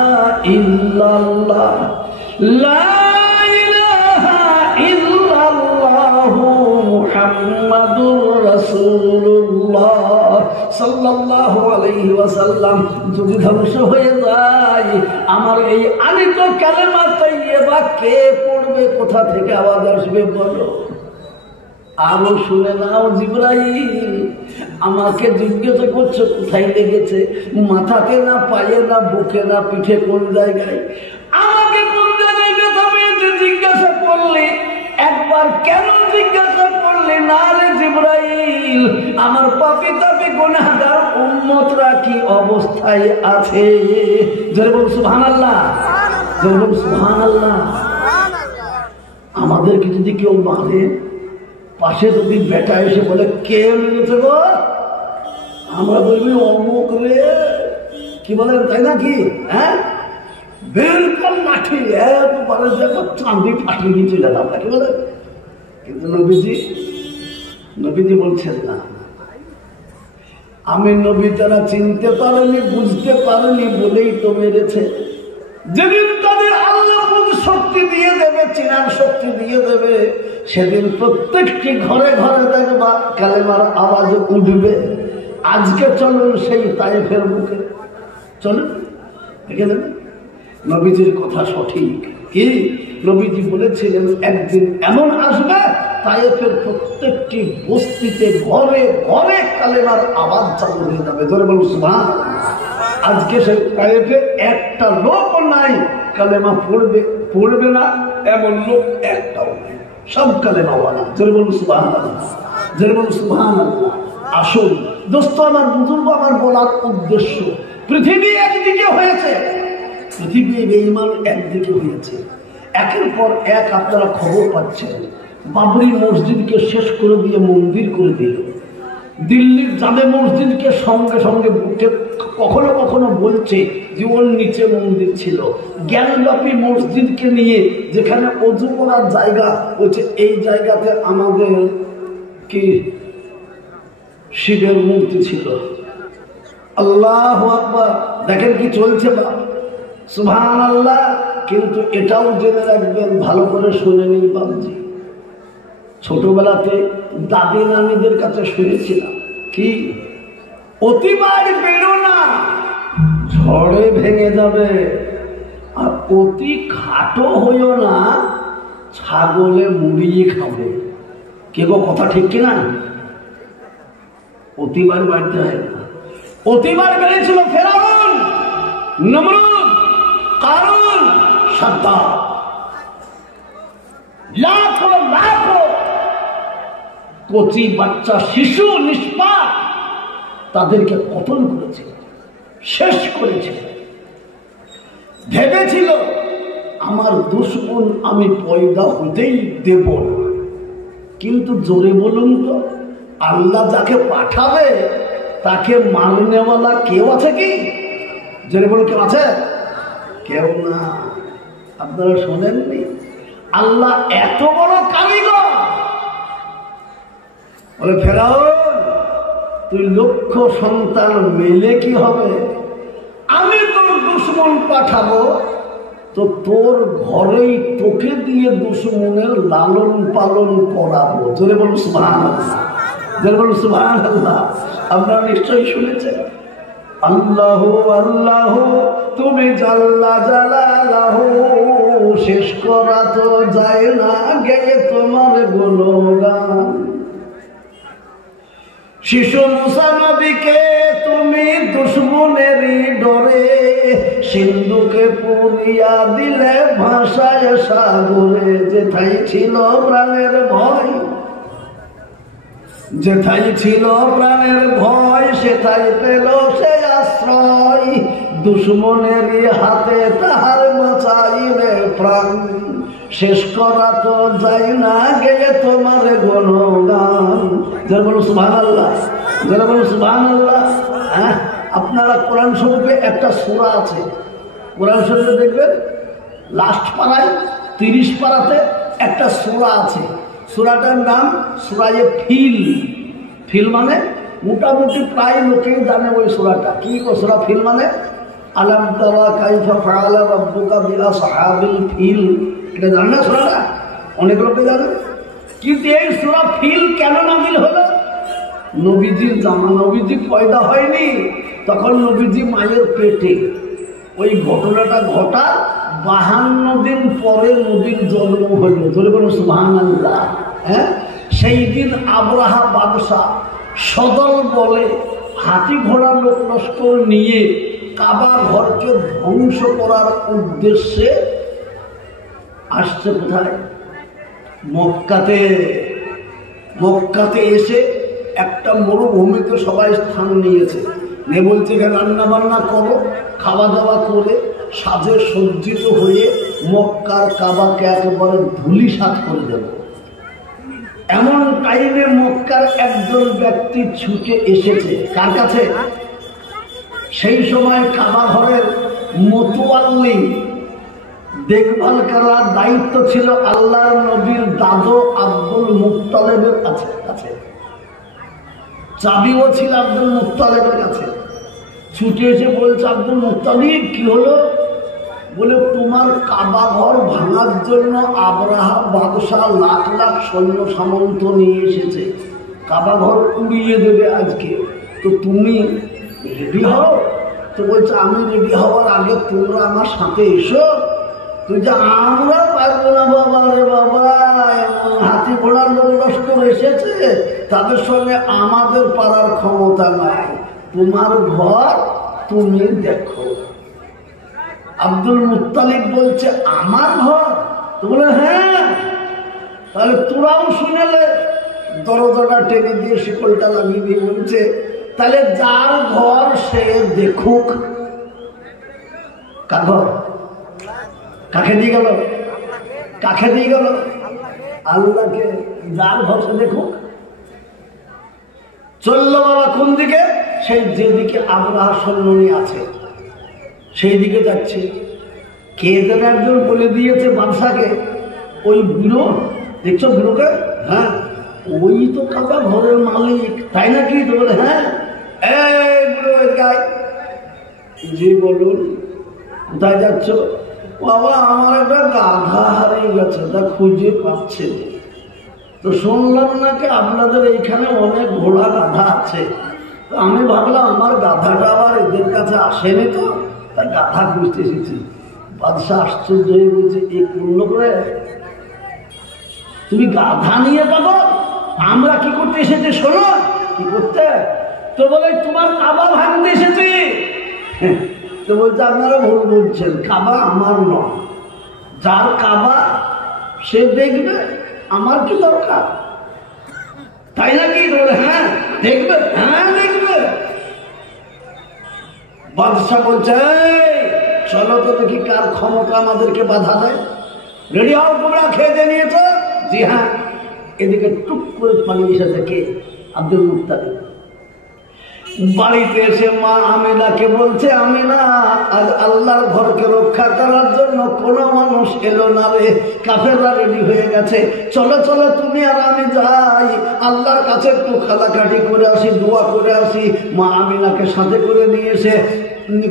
ইল্লাল্লাহ, লা ইলাহা ইল্লাল্লাহু মুহাম্মাদুর রাসূলুল্লাহ সাল্লাল্লাহু আলাইহি ওয়াসাল্লাম যদি ধ্বংস হয়ে যায়, আমার এই আলিত কালেমা তাইয়্যিবা কে পড়বে? কোথা থেকে আওয়াজ আসবে বলো? আরো শুনে নাও, জিবরাইল আমাকে জিজ্ঞাসা করছে কোথায় লেগেছে, মাথাতে না, পায়ে না, বুকে না, পিঠে, কোন জায়গায়? আমাকে কোন জায়গায় ব্যথা পেয়েছে জিজ্ঞাসা করলে, একবার কেন জিজ্ঞাসা করলে না রে জিবরাইল? আমার পাপী তাপী গুনাহগার উম্মতরা কি অবস্থায় আছে? জোরে বল সুবহানাল্লাহ, জোরে বল সুবহানাল্লাহ। আমাদেরকে যদি কেউ মারে, পাশে যদি বেটা এসে বলে কে মেরেছে গো, আমরা বলবি অমুক রে, কি বলেন তাই না? কি হ্যাঁ, বিলকুল লাঠি একবারে চাঁদি ফাটিয়ে দিয়ে চলে যাবো, কি বলে? কিন্তু নবীজি বলছেন না, আমি নবী তারা চিনতে পারেনি, বুঝতে পারেনি বলেই তো মেরেছে। যেদিন তাদের আল্লাহ শক্তি দিয়ে দেবে, চিনার শক্তি দিয়ে দেবে, সেদিন প্রত্যেকটি ঘরে ঘরে দেখবা কালেমার আওয়াজ উঠবে। আজকে চলুন সেই তায়েফের বুকে, চলুন দেখে দেবে। নবীজির কথা সঠিক। কি নবীজি বলেছিলেন, একদিন এমন আসবে তায়েফের প্রত্যেকটি বস্তিতে ঘরে ঘরে কালেমার আওয়াজ চালু হয়ে যাবে। ধরে বলুন সুবহানাল্লাহ। আজকে সেই তায়েফে একটা লোক নাই কালেমা পড়বে না এমন লোক একটাও নাই, সব কালেমা ওয়ালা। ধরে বলুন সুবহানাল্লাহ, ধরে বলুন সুবহানাল্লাহ। আসুন দোস্ত আমার, বুজুর্গ আমার, বলার উদ্দেশ্য, পৃথিবী একদিকে হয়েছে, পৃথিবী বেঈমান একদিকে হয়েছে। একের পর এক আপনারা খবর পাচ্ছেন, বাবরি মসজিদকে শেষ করে দিয়ে মন্দির করে দিল। দিল্লির জামে মসজিদকে সঙ্গে সঙ্গে কখনো কখনো বলছে যে ওর নিচে মন্দির ছিল। জ্ঞানব্যাপী মসজিদকে নিয়ে, যেখানে অজু করার জায়গা হচ্ছে, এই জায়গাতে আমাদের কি শিবের মূর্তি ছিল। আল্লাহু আকবার, দেখেন কি চলছে বা সুবহানাল্লাহ। কিন্তু এটাও জেনে রাখবেন, ভালো করে শুনে নিন বাবজি, ছোটবেলাতে দাদি নানিদের কাছে শুনেছিলাম কি, অতিবার বেরো না, ঝড়ে ভেঙে যাবে, আর অতি খাটো হইও না, ছাগলে মুড়িয়ে খাবে। কে গো কথা ঠিক কিনা? অতিবার বাড়তে হয় না। অতিবার বেড়েছিল ফেরাউন, নমরুদ, কারুন, সাদ্দাত, লাখো লাখো কচি বাচ্চা শিশু নিষ্পাপ তাদেরকে কতল করেছে, শেষ করেছে। ভেবেছিল আমার দুশমন আমি পয়দা হতেই দেব না। কিন্তু জোরে বলুন তো, আল্লাহ যাকে পাঠাবে তাকে মারনেওয়ালা কেউ আছে কি? জোরে বলুন, কেউ আছে? কেউ না। আপনারা শোনেননি, আল্লাহ এত বড় কারিগর। বলে ফেরাউন, তুই লক্ষ সন্তান মেলে কি হবে, আমি তোর দুশমন পাঠাবো, তো তোর ঘরেই তোকে দিয়ে দুশমনের লালন পালন করাবো। জোরে বলুন সুবহানাল্লাহ, জোরে বলুন সুবহানাল্লাহ। আপনারা নিশ্চয়ই শুনেছেন, আল্লাহু আল্লাহু তুমি জাল্লা জালালাহু, শেষ করা তো যায় না গেয়ে তোমার গুণগান। শিশু মুসা নবীকে তুমি দুশমনেরই ডরে, সিন্ধুকে পুরিয়া দিলে ভাষায় সাগরে। যেথায় ছিল প্রাণের ভয়, যেথায় ছিল প্রাণের ভয়, সেথায় পেল সে আশ্রয়। দুশমনেরই হাতে তাহার বাঁচাইলে প্রাণ, শেষ করা তো যায় না গেয়ে তোমার গুণগান। যারা বলো সুবহানাল্লাহ, যারা বলো সুবহানাল্লাহ। হ্যাঁ, আপনারা কোরআন শরীফে একটা সূরা আছে, কোরআন শরীফে দেখবেন লাস্ট পারায় 30 পারাতে একটা সূরা আছে। সূরাটার নাম সূরায়ে ফিল। ফিল মানে মোটামুটি প্রায় লোকেই জানে ওই সূরাটা কি। সূরা ফিল মানে আলাম তারা কাইফা ফাআলা রাব্বুকা বিআসহাবিল ফিল, এটা জানে না সূরাটা? অনেক লোকে জানে। কিন্তু এই সূরা ফিল কেন নাযিল হলো? নবীজির জামা, নবীজি পয়দা হয়নি তখন, নবীজি মায়ের পেটে। ওই ঘটনাটা ঘটা 52 দিন পরে নবীর জন্ম হইল। ধরে বলুন সুবহানাল্লাহ। হ্যাঁ, সেই দিন আবরাহা বাদশা সদল বলে হাতি ঘোড়া লোক লস্কর নিয়ে কাবা ঘরকে ধ্বংস করার উদ্দেশ্যে আসছে। কোথায়? মক্কাতে। মক্কাতে এসে একটা মরুভূমিতে সবাই স্থান নিয়েছে, নিয়ে বলছে এখানে রান্না বান্না করো, খাওয়া দাওয়া করে সাজে সজ্জিত হয়ে মক্কার কাবাকে একেবারে ধূলিসাৎ করে দেব। এমন টাইমে মক্কার একজন ব্যক্তি ছুটে এসেছে। কার কাছে? সেই সময় কাবা ঘরের মতোয়াল্লি দেখভাল করার দায়িত্ব ছিল আল্লাহর নবীর দাদু আব্দুল মুত্তালিবের কাছে। চাবিও ছিল আব্দুল মুত্তালিবের কাছে। ছুটে এসে বলছে, আব্দুল মুত্তালিব কি হলো? বলে তোমার কাবা ঘর ভাঙার জন্য আবরাহা বাদশাহ লাখ লাখ সৈন্য সামন্ত নিয়ে এসেছে, কাবা ঘর উড়িয়ে দেবে আজকে, তো তুমি রেডি হও। তো বলছে আমি রেডি হওয়ার আগে তোমরা আমার সাথে এসো। তুই যে আমরা পারবো না বাবা রে বাবা, হাতি ঘোড়ার লোক লস্কর এসেছে, তাদের সঙ্গে আমাদের পারার ক্ষমতা নাই, তোমার ঘর তুমি দেখো। আব্দুল মুত্তালিব বলছে আমার ঘর? তো বলে হ্যাঁ। তাহলে তোরাও শুনেলে। দরজাটা টেনে দিয়ে শিকলটা লাগিয়ে দিয়ে বলছে তাহলে যার ঘর সে দেখুক। কার ঘর? কাকে দিয়ে গেল? কাকে দিয়ে গেল? আল্লাহকে। যার ঘর সে দেখুক। চলল বাবা কোন দিকে? সেই যেদিকে আবরাহা সৈন্য নিয়ে আছে সেই দিকে যাচ্ছে। কে যেন একজন বলে দিয়েছে বাদশাকে, ওই বুড়ো দেখছো বুড়োকে? হ্যাঁ, ওই তো কাবা ঘরের মালিক, তাই নাকি? তো বলে হ্যাঁ। এই বুড়ো গায়ে, জি বলুন কোথায় যাচ্ছ? বাবা আমার একটা গাধা হারিয়ে গেছে, তা খুঁজে পাচ্ছে। তো শুনলাম নাকি আপনাদের এইখানে অনেক ঘোড়া গাধা আছে, তো আমি ভাবলাম আমার গাধাটা আবার এদের কাছে আসেনি, তো তার গাধা খুঁজতে এসেছি। বাদশাহ আশ্চর্য হয়ে বলছে এই পূর্ণ করে তুমি গাধা নিয়ে পাবো? আমরা কি করতে এসেছি শোনো। কি করতে? তো বলে তোমার কাবা ভাঙতে এসেছি। তো বলছে আপনারা ভুল বলছেন, কাবা আমার নয়, যার কাবা সে দেখবে, আমার কি দরকার, তাই নাকি? বলে হ্যাঁ দেখবে, হ্যাঁ দেখবে। বাদশাহ বলছে চলো তো দেখি কার ক্ষমতা আমাদেরকে বাধা দেয়। রেডি হও তোমরা, খেয়ে দিয়ে নিয়েছ? জি হ্যাঁ। এদিকে টুক করে পালিয়ে এসেছে কে? Abdul Muttalib. বাড়িতে এসে মা আমিনাকে বলছে আমিনা আজ আল্লাহর ঘরকে রক্ষা করার জন্য কোনো মানুষ এলো না রে, কাফেররা রেডি হয়ে গেছে, চলো চলো তুমি আর আমি যাই আল্লাহর কাছে একটু খালাকাটি করে আসি, দোয়া করে আসি। মা আমিনাকে সাথে করে নিয়ে এসে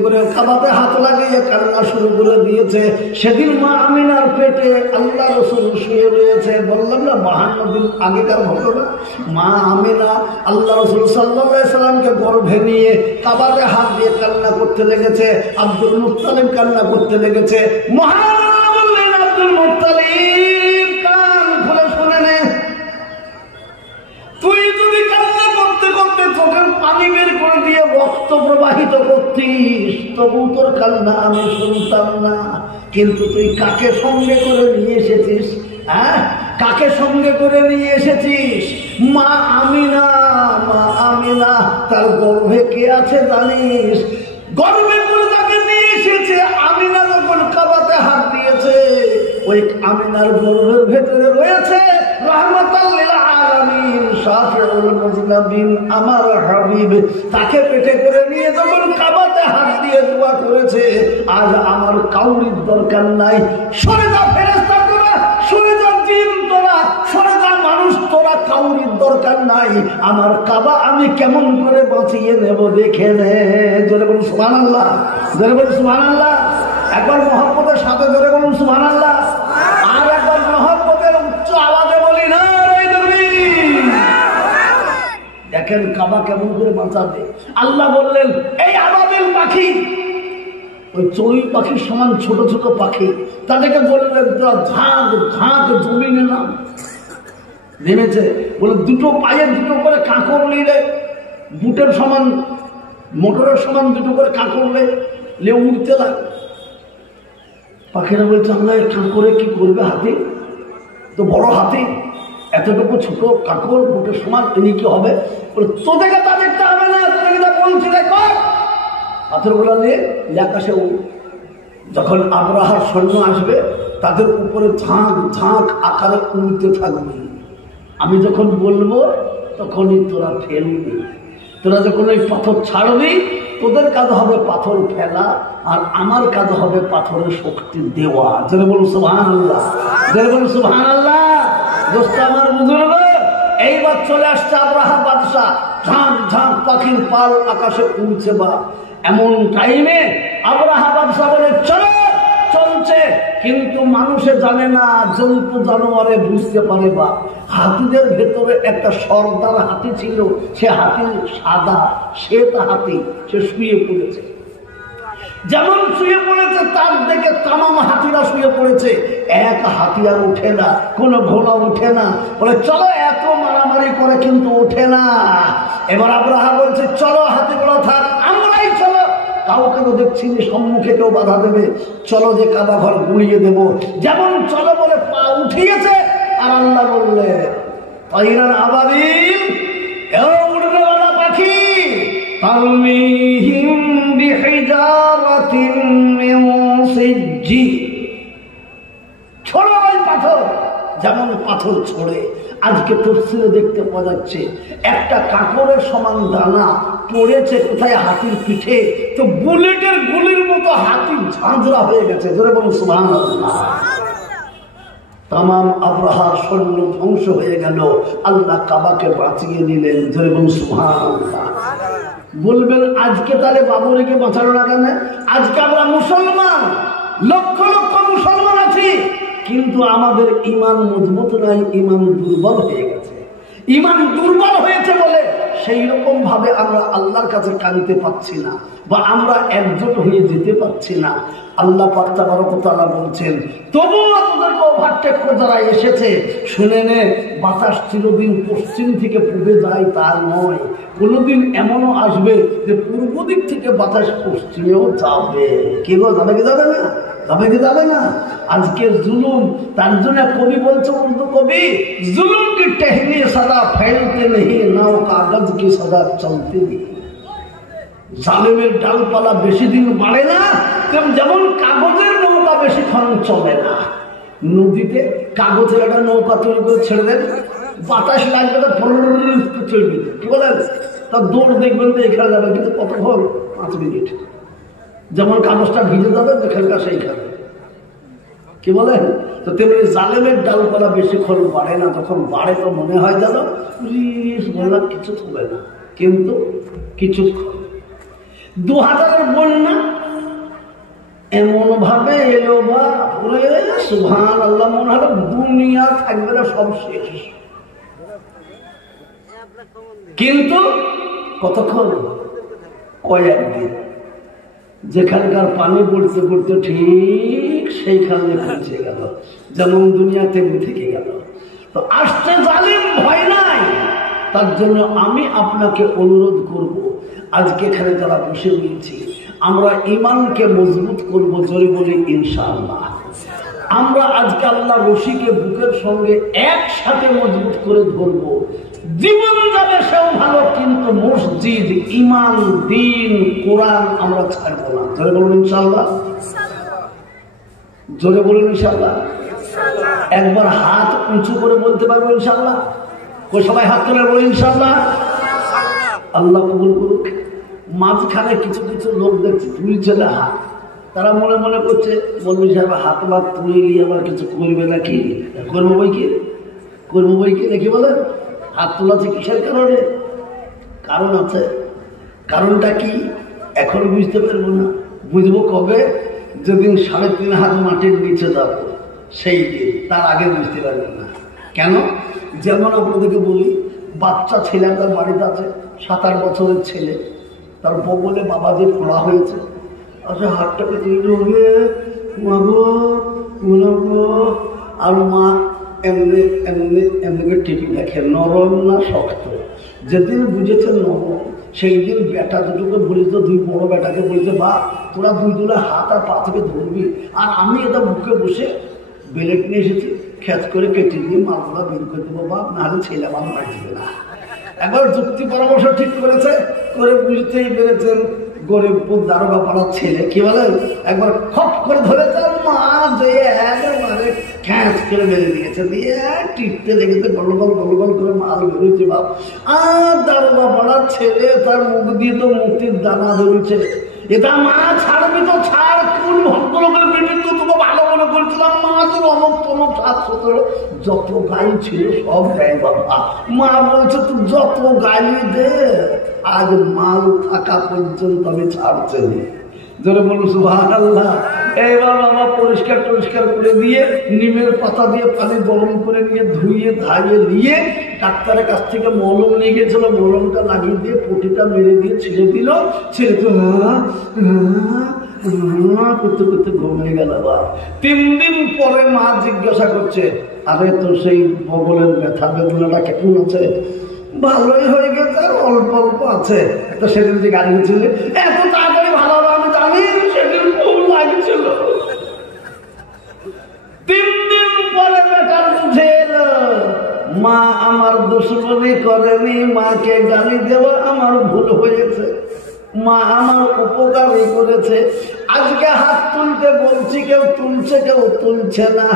করে কাবাতে হাত লাগিয়ে কান্না শুরু করে দিয়েছে। সেদিন মা আমিনার পেটে আল্লাহ রসুল শুয়ে রয়েছে। বললাম না 52 দিন আগেকার ঘটনা। মা আমিনা আল্লাহ রসুল সাল্লাল্লাহু আলাইহি সাল্লামকে গর্ভে নিয়ে কাবাতে হাত দিয়ে কান্না করতে লেগেছে। আব্দুল মুত্তালিব কান্না করতে লেগেছে। মহান বললেন আব্দুল মুত্তালিব কান খুলে শুনে নে, তুই যদি কান্না করতে করতে চোখের পানি বের করে দিয়ে রক্ত প্রবাহিত করতিস তবু তোর কান্না আমি শুনতাম না। কিন্তু তুই কাকে সঙ্গে করে নিয়ে এসেছিস? হ্যাঁ, কাকে সঙ্গে করে নিয়ে এসেছিস? মা আমিনা। মা আমিনা তার গর্ভে কে আছে জানিস? গর্ভে করে তাকে নিয়ে এসেছে। আমিনা যখন কাবাতে হাত দিয়েছে ওই আমিনার গর্ভের ভেতরে রয়েছে রাহমাতাল লিল আলামিন শাফিউল মুজনাবিন আমার হাবিব। তাকে পেটে করে নিয়ে যখন কাবাতে হাত দিয়ে দোয়া করেছে, আজ আমার কাউরির দরকার নাই, সরে যা ফেরেশতা তোরা, সরে যা জিন তোরা, সরে যা মানুষ, তোরা কাউরির দরকার নাই, আমার কাবা আমি কেমন করে বাঁচিয়ে নেব দেখে নে। জোরে বলুন সুবহানাল্লাহ, জোরে বলুন সুবহানাল্লাহ। একবার মহব্বতের সাথে জোরে বলুন সুবহানাল্লাহ, আর একবার মহব্বতের উচ্চ আওয়াজে বলি না রে নবী। দেখেন কাবা কেমন করে বাঁচাবে। আল্লাহ বললেন এই আবাবিল পাখি, ওই চড়ুই পাখির সমান ছোট ছোট পাখি, তাদেরকে বললেন তোরা ঝাঁক ঝাঁক জমিনে নাম। নেমেছে, বলে দুটো পায়ে দুটো করে কাঁকড় নিলে, বুটের সমান মোটরের সমান দুটো করে কাঁকড় লে উঠতে লাগে। পাখিরা বলছে আমরা কাঁকড়ে কি করবে, হাতি তো বড় হাতি, এতটুকু ছোট কাঁকড় বুটের সমান তিনি কি হবে। বলে তোদেরকে তা দেখতে হবে না, তোদেরকে তা বলছি কর। পাথরগুলো নিয়ে আকাশে যখন আবরাহার সৈন্য আসবে তাদের উপরে ঝাঁক ঝাঁক আকারে উড়তে থাকবে। আমি যখন বলবো তখনই তোরা ফেলবি, তোরা যখন ওই পাথর ছাড়বি তোদের কাজ হবে পাথর ফেলা, আর আমার কাজ হবে পাথরের শক্তি দেওয়া। যারা বলুন সুবহানাল্লাহ, যারা বলুন সুবহানাল্লাহ। দোস্ত আমার বুজুর্গ, এইবার চলে আসছে আবরাহা বাদশাহ, ঝাঁক ঝাঁক পাখির পাল আকাশে উড়ছে। বা এমন টাইমে আবরাহা বাদশাহ বলে চলো, চলছে, কিন্তু মানুষে জানে না, জন্তু জানোয়ারে বুঝতে পারে। বা হাতিদের ভেতরে একটা সর্দার হাতি ছিল, সে হাতি সাদা শ্বেত হাতি, সে শুয়ে পড়েছে। যেমন শুয়ে পড়েছে তার দিকে তামাম হাতিরা শুয়ে পড়েছে, এক হাতি আর উঠে না, কোন ঘোড়া উঠে না। বলে চলো, এত মারামারি করে কিন্তু ওঠে না। এবার আবরাহা বলছে চলো হাতিগুলো থাক, আমরাই চলো, কাউকে তো দেখছি না সম্মুখে কেউ বাধা দেবে, চলো যে কাবা ঘর গুড়িয়ে দেবো। যেমন চলো বলে পা উঠিয়েছে, আর আল্লাহ বললে তাইরান আবাবিল, উড়নেওয়ালা পাখি, তারমিহিম বিহিজারাতিন মিন সিজ্জিল, ছোড়ো ওই পাথর। যেমন পাথর ছোড়ে, আজকে তফসিলে দেখতে পাওয়া যাচ্ছে একটা কাঁকড়ের সমান দানা পড়েছে কোথায়, হাতির পিঠে, তো বুলেটের গুলির মতো হাতি ঝাঁঝরা হয়ে গেছে। ধরে বলুন সুবহানাল্লাহ। তামাম আবরাহার সৈন্য ধ্বংস হয়ে গেল, আল্লাহ কাবাকে বাঁচিয়ে নিলেন। ধরে বলুন সুবহানাল্লাহ। বলবেন আজকে তাহলে বাবুরিকে বাঁচানো না কেন? আজকে আমরা মুসলমান, লক্ষ লক্ষ মুসলমান আছি, কিন্তু আমাদের ইমান মজবুত নাই, ইমান দুর্বল হয়ে গেছে। ইমান দুর্বল হয়েছে বলে সেই রকম ভাবে আমরা আল্লাহর কাছে কাঁদতে পাচ্ছি না, বা আমরা একজোট হয়ে যেতে পারছি না। আল্লাহ পাক তাবারক ওয়া তাআলা বলছেন তবুও তোদেরকে ওভারটেক করে যারা এসেছে, শুনে নে, বাতাস চিরদিন পশ্চিম থেকে পূবে যায় তার নয়, কোনোদিন এমনও আসবে যে পূর্ব দিক থেকে বাতাস পশ্চিমেও যাবে। কে গো, যাবে কি যাবে না? যাবে কি যাবে না? আজকে জুলুম, তার জন্য কবি বলছে, উর্দু কবি, জুলুম কি টেহনি সদা ফেলতে নেই, নাও কাগজ কি সদা চলতে নেই। জালেমের ডালপালা বেশি দিন বাড়ে না, যেমন কাগজের নৌকা বেশিক্ষণ চলে না। নদীতে কাগজের একটা নৌকা তৈরি করে ছেড়ে দেন, বাতাস লাগবে তো চলবে, কি বলেন? তার দৌড় দেখবেন তো এখানে যাবে, কিন্তু কতক্ষণ? 5 মিনিট। যেমন কাগজটা ভিজে যাবে যেখানকার সেইখানে, কি বলেন? তো তেমনি জালেমের ডালপালা বেশিক্ষণ বাড়ে না, যখন বাড়ে তো মনে হয় যেন বললাম কিছু হবে না, কিন্তু কিছুক্ষণ। 2000-এর বন্যা এমন ভাবে এলো, বা সুবহানাল্লাহ, মনে হলো দুনিয়া থাকবে না, সব শেষ। কিন্তু কতক্ষণ? কয়েকদিন। যেখানকার পানি পড়তে পড়তে ঠিক সেইখানে পৌঁছে গেল, যেমন দুনিয়া তেমনি থেকে গেল। তো আসছে জালিম, ভয় নাই। তার জন্য আমি আপনাকে অনুরোধ করব, আজকে এখানে যারা বসে রয়েছি, আমরা ইমানকে মজবুত করব। জোরে বলি ইনশাআল্লাহ। আমরা আজকে আল্লাহ রশিকে বুকের সঙ্গে একসাথে মজবুত করে ধরব। জীবন যাবে সেও ভালো, কিন্তু মসজিদ, ইমান, দিন, কোরআন আমরা ছাড়বো না। জোরে বলুন ইনশাআল্লাহ, জোরে বলুন ইনশাআল্লাহ। একবার হাত উঁচু করে বলতে পারবো ইনশাআল্লাহ? ওই সবাই হাত তুলে বলুন ইনশাআল্লাহ। আল্লাহ কবুল করুক। মাঝখানে কিছু কিছু লোক দেখছি তুলছে না হাত, তারা মনে মনে করছে বলবি সাহেব হাত বা তুলে নিয়ে আবার কিছু করবে নাকি? করবো বই কি? করবো বই কি দেখি বলেন? হাত তোলাছে কিসের কারণে? কারণ আছে। কারণটা কি এখন বুঝতে পারবো না, বুঝবো কবে? যেদিন 3.5 হাত মাটির নিচে যাবো সেই দিন, তার আগে বুঝতে পারবেন না। কেন? যেমন আপনাদেরকে বলি, বাচ্চা ছেলে তার বাড়িতে আছে, 7-8 বছরের ছেলে, তার বগলে বাবা যে ফোড়া হয়েছে, আচ্ছা হাতটাকে তৈরি হবে মাগো গোলাগো, আর মা এমনি এমনি এমনি টিপি দেখে নরম না শক্ত। যেদিন বুঝেছে নরম, সেই দিন বেটা দুটোকে বলেছে, 2 বড় বেটাকে বলেছে, বা তোরা 2 দুলে হাত আর পা থেকে ধরবি, আর আমি এটা বুকে বসে বেলেট নিয়ে এসেছি, খেত করে কেটে দিয়ে মালগুলা বের করে দেবো বাপ, নাহলে ছেলে আমার বাঁচবে না। একবার যুক্তি পরামর্শ ঠিক করেছে, করে বুঝতেই পেরেছেন গরিবপুর দারোগা পাড়ার ছেলে, কি বলেন, একবার খপ করে ধরেছে, মা যে একেবারে খ্যাঁচ করে বেড়ে দিয়েছে, দিয়ে টিপতে লেগেছে, গল গল গল গল করে মাল বেরোচ্ছে বাপ। আর দারোগা পাড়ার ছেলে তার মুখ দিয়ে তো মুক্তির দানা ধরেছে, এটা মা ছাড়বি তো ছাড়, কোন ভদ্রলোকের বেটির তো তোকে ভালো মনে করেছিলাম, মা তোর অমক তমক 7-17 যত গালি ছিল সব গায়ে বাবা। মা বলছে তুই যত গালি দে, আজ মাল থাকা পর্যন্ত আমি ছাড়ছে না। জোরে বলুন সুবহানাল্লাহ। এইবার বাবা পরিষ্কার টরিষ্কার করে দিয়ে নিমের পাতা দিয়ে পানি গরম করে নিয়ে ধুইয়ে ধাইয়ে নিয়ে ডাক্তারের কাছ থেকে মলম নিয়ে গেছিল, মলমটা লাগিয়ে দিয়ে পটিটা মেরে দিয়ে ছেড়ে দিল, ছেড়ে তো করতে করতে ঘুমিয়ে গেল। আবার 3 দিন পরে মা জিজ্ঞাসা করছে, আরে তোর সেই বগলের ব্যথা বেদনাটা কেমন আছে? ভালোই হয়ে গেছে, আর অল্প অল্প আছে। একটা সেদিন যে গাড়ি ছিল, এত তাড়াতাড়ি ভালো হবে আমি জানি, সেদিন খুব লাগছিল। 3 দিন পরে বেটার বুঝে এলো, মা আমার দুশ্মনী করেনি, মাকে গালি দেওয়া আমার ভুল হয়েছে, মা আমার উপকারই করেছে। আজকে হাত তুলতে বলছি, কেউ তুলছে কেউ তুলছে না।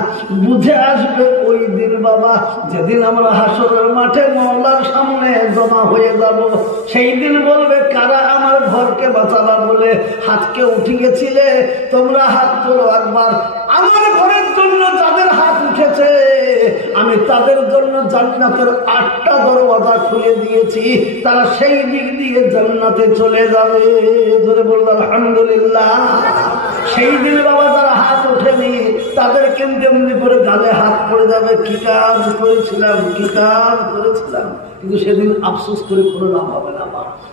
বুঝে আসবে ওই দিন বাবা, যেদিন আমরা হাসরের মাঠে মওলার সামনে জমা হয়ে যাব, সেই দিন বলবে কারা আমার ঘরকে বাঁচাবা বলে হাতকে উঠে গেছিলে, তোমরা হাত তোলো একবার। আমার ঘরের জন্য যাদের হাত উঠেছে, আমি তাদের জন্য জান্নাতের 8টা দরওয়াজা খুলে দিয়েছি, তারা সেই দিক দিয়ে জান্নাতে চলে যাবে। ধরে বলল আলহামদুলিল্লাহ। সেই দিন বাবা যারা হাত ওঠেনি তাদের কিন্তু এমনি করে গালে হাত পড়ে যাবে, কি কাজ করেছিলাম, কি কাজ করেছিলাম, কিন্তু সেদিন আফসোস করে কোনো লাভ হবে না।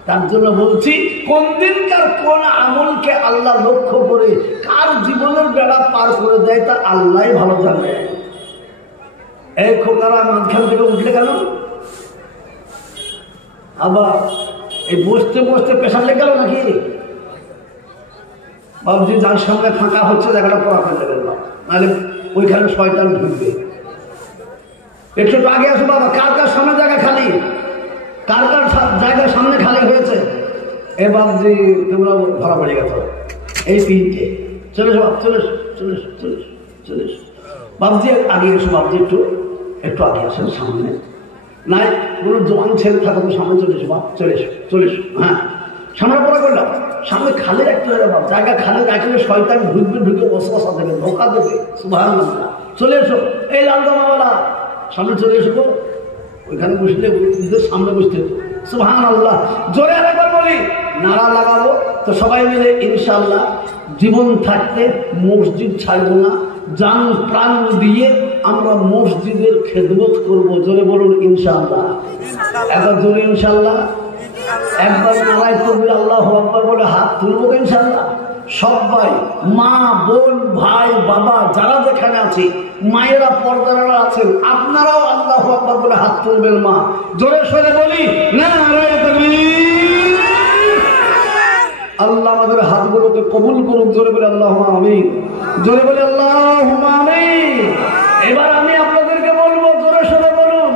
তার জন্য বলছি, কোন দিনকার কোন আমলকে আল্লাহ লক্ষ্য করে কার জীবনের বেড়া পার করে দেয় তা আল্লাহ ভালো জানে। এই খোকারা মাঝখান থেকে উঠলে কেন? আবার এই বসতে বসতে পেশা লেগে গেল নাকি? ভাবছি যার সামনে ফাঁকা হচ্ছে জায়গাটা পড়া ফেলতে গেলাম, নাহলে ওইখানে শয়তান ঢুকবে। একটু আগে আসো বাবা, কার কার সামনে জায়গা খালি, কার কার জায়গা সামনে খালি হয়েছে? এ বাবজি তোমরা ধরা পড়ে গেছো, এই 3টে চলে এসো, চলে এসো, চলে এসো, চলে এসো, চলে এসো বাবজি, আগে এসো বাবজি, একটু আগে আসেন সামনে। নাই কোনো জোয়ান ছেলে থাকো তো সামনে চলে এসো বাপ, চলে এসো, চলে এসো। হ্যাঁ সামনে পড়া করলাম, সামনে খালি রাখতে হবে বাপ, জায়গা খালি রাখলে শয়তান ঢুকবে, ঢুকে ওয়াসওয়াসা দেবে, ধোঁকা দেবে। সুবহানাল্লাহ। চলে এসো, এই লাল জামাওয়ালা সামনে চলে এসো, ওইখানে বসলে সামনে বসতে। সুবহানাল্লাহ। জোরে আরেকবার বলি, নারা লাগাবো তো সবাই মিলে ইনশাআল্লাহ। জীবন থাকতে মসজিদ ছাড়বো না, জান প্রাণ দিয়ে আমরা মসজিদের খেদমত করবো। জোরে বলুন ইনশাআল্লাহ। একবার জোরে ইনশাআল্লাহ। একবার নারায় তকবীর আল্লাহু আকবার বলে হাত তুলবো ইনশাআল্লাহ। সবাই মা বোন ভাই বাবা যারা যেখানে আছে, মায়েরা পর্দারা আছেন, আপনারাও আল্লাহু আকবার বলে হাত তুলবেন। মা জোরে সরে বলি নারায়ে তাকবীর। আল্লাহ আমাদের হাতগুলোকে কবুল করুক। জোরে বলে আল্লাহুম্মা আমিন। জোরে বলে আল্লাহুম্মা আমিন। এবার আমি আপনাদেরকে বলবো, জোরে সরে বলুন,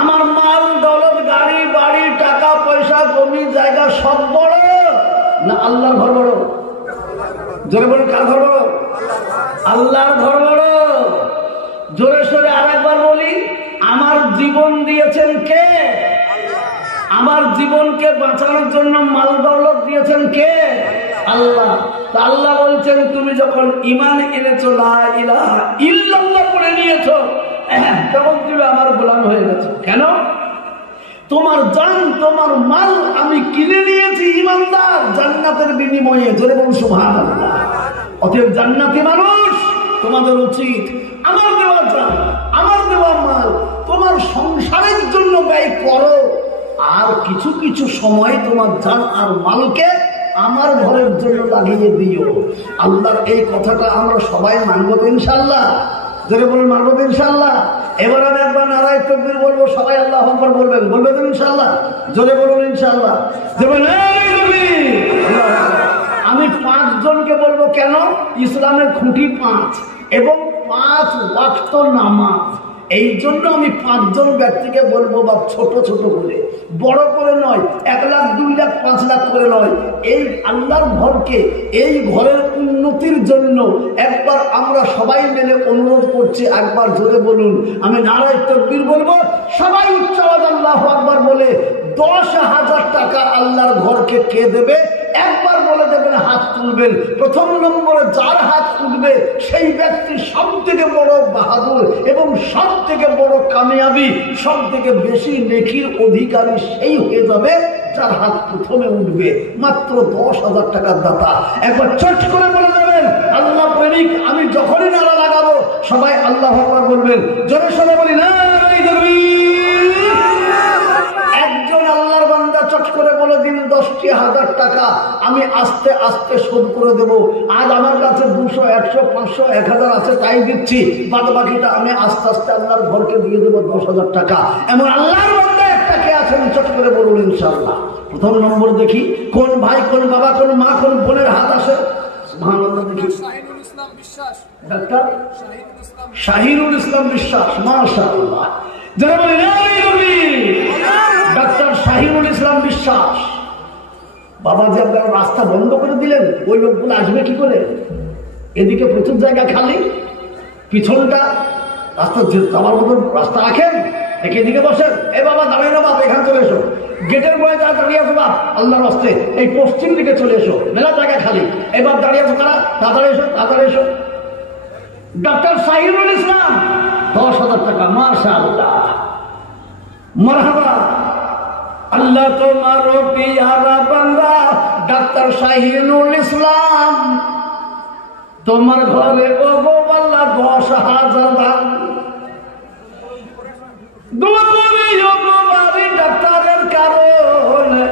আমার মাল দৌলত গাড়ি বাড়ি টাকা পয়সা জমি জায়গা সব বড় না আল্লাহর ঘর বড়? জোরে বলুন, কার ঘর বড়? আল্লাহর ঘর বড়। জোরে সরে আরেকবার বলি, আমার জীবন দিয়েছেন কে? আমার জীবনকে বাঁচানোর জন্য মাল দৌলত দিয়েছেন কে? আল্লাহ। আল্লাহ বলছেন তুমি যখন ঈমান এনেছো, লা ইলাহা ইল্লাল্লাহ করে নিয়েছো, তখন তুমি আমার গোলাম হয়ে গেছো। কেন? তোমার জান তোমার মাল আমি কিনে নিয়েছি ঈমানদার, জান্নাতের বিনিময়ে। জোরে বলুন সুবহানাল্লাহ। অতএব জান্নাতি মানুষ তোমাদের উচিত আমার দেওয়া জান, আমার দেওয়া মাল তোমার সংসারের জন্য ব্যয় করো, আর কিছু কিছু সময় তোমার জান আর মালকে আমার ঘরের জন্য লাগিয়ে দিও। আল্লাহর এই কথাটা আমরা সবাই মানব তো ইনশাআল্লাহ? জোরে বলুন মানব তো ইনশাআল্লাহ? এবার আমি একবার নারায়ে তাকবীর বলবো, সবাই আল্লাহু আকবার বলবেন। বলবেন তো ইনশাআল্লাহ? জোরে বলুন ইনশাআল্লাহ। যেমন আমি 5 জনকে বলবো। কেন? ইসলামের খুঁটি 5 এবং 5 ওয়াক্ত নামাজ। এই জন্য আমি 5 জন ব্যক্তিকে বলবো, বা ছোট ছোট করে, বড় করে নয়, 1 লাখ 2 লাখ 5 লাখ করে নয়। এই আল্লাহর ঘরকে, এই ঘরের উন্নতির জন্য একবার আমরা সবাই মিলে অনুরোধ করছি, একবার জোরে বলুন। আমি নারায়ে তাকবীর বলবো, সবাই উচ্চ আওয়াজে আল্লাহু আকবার বলে 10,000 টাকা আল্লাহর ঘরকে কে দেবে একবার বলে দেবেন, হাত তুলবেন। প্রথম নম্বরে যার হাত উঠবে সেই ব্যক্তি সব থেকে বড় বাহাদুর এবং সব থেকে বড় কামিয়াবি, সব থেকে বেশি নেকির অধিকারী সেই হয়ে যাবে যার হাত প্রথমে উঠবে। মাত্র 10,000 টাকার দাতা। একবার চট করে বলে দেবেন, আল্লাহ প্রেমিক আমি যখনই নারা লাগাবো সবাই আল্লাহু আকবার বলবেন। জোরে সরে বলি নারায়ে তাকবীর। একজন আল্লাহর বান্দা চট করে বলে দিন 10,000 টাকা আমি আস্তে আস্তে শোধ করে দেব। আজ আমার কাছে 200, 100, 500, 1000 আছে, তাই দিচ্ছি, বাদ বাকিটা আমি আস্তে আস্তে আল্লাহর ঘরকে দিয়ে দেবো 10,000 টাকা। এমন আল্লাহর বান্দা একটা কে আছেন? চট করে বলুন ইনশাআল্লাহ। প্রথম নম্বর দেখি কোন ভাই, কোন বাবা, কোন মা, কোন বোনের হাত আসে। সুবহানাল্লাহ। দেখি শাহিনুল ইসলাম বিশ্বাস, ডাক্তার শাহিনুল ইসলাম বিশ্বাস, মাশাআল্লাহ। যারা বলেন ডাক্তার শাহিনুল ইসলাম বিশ্বাস। বাবা যে আপনারা রাস্তা বন্ধ করে দিলেন, ওই লোকগুলো আসবে কি করে? এদিকে প্রচুর জায়গা খালি, পিছনটা রাস্তা যাওয়ার মতো রাস্তা রাখেন, এদিকে বসেন। এ বাবা দাঁড়িয়ে না, বাপ এখানে চলে এসো। গেটের বয়ে যা দাঁড়িয়ে আছো বাপ, আল্লাহর রাস্তে এই পশ্চিম দিকে চলে এসো, মেলা জায়গা খালি। এবার দাঁড়িয়ে আছো কারা? তাড়াতাড়ি এসো, তাড়াতাড়ি এসো। ডাক্তার শাহিনুল ইসলাম 10,000 টাকা। মাশাআল্লাহ, মারহাবা। আল্লাহ তোমারও পিয়ারা বান্দা ডাক্তার শাহিনুল ইসলাম, তোমার ঘরে ও গো আল্লাহ 10,000 দান। দোয়া করি ও গো বাড়ি ডাক্তারের কারণে,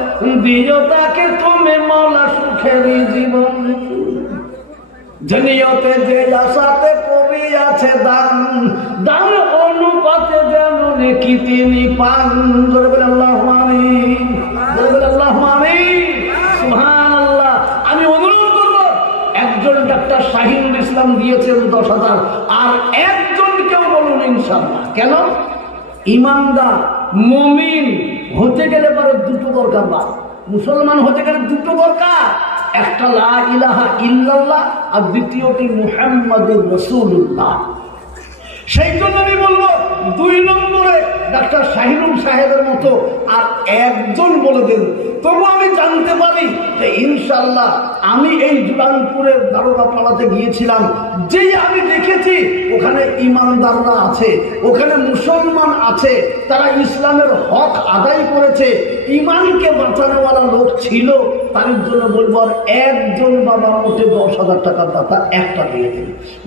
দিও তাকে তুমি মওলা সুখের জীবন। জনিয়তে যে আশাতে কবি আছে দান, দান অনুপাতে যেমন কি তিনি পান। জোরে বলে আল্লাহু আমিন, জোরে বলে আল্লাহু আমিন, সুবহানাল্লাহ। আমি অনুরোধ করব, একজন ডাক্তার শাহিনুল ইসলাম দিয়েছেন 10,000, আর একজন কেউ বলুন ইনশাআল্লাহ। কেন? ইমানদার মুমিন হতে গেলে পরে দুটো দরকার, বা মুসলমান হতে গেলে দুটো দরকার। একটা লা ইলাহা ইল্লাল্লাহ, আর দ্বিতীয়টি মুহাম্মাদুর রাসূলুল্লাহ। সেই জন্য আমি বলবো 2 নম্বরে ডাক্তার শাহিনুল সাহেবের মতো আর একজন বলে দেন, তবু আমি জানতে পারি যে ইনশাআল্লাহ। আমি এই জুলানপুরের দারোগা পাড়াতে গিয়েছিলাম, যেই আমি দেখেছি ওখানে ইমানদাররা আছে, ওখানে মুসলমান আছে, তারা ইসলামের হক আদায় করেছে, ইমানকে বাঁচানোওয়ালা লোক ছিল। তার জন্য বলবো আর একজন বাবা মোটে 10,000 টাকার দাতা একটা দিয়ে দিন।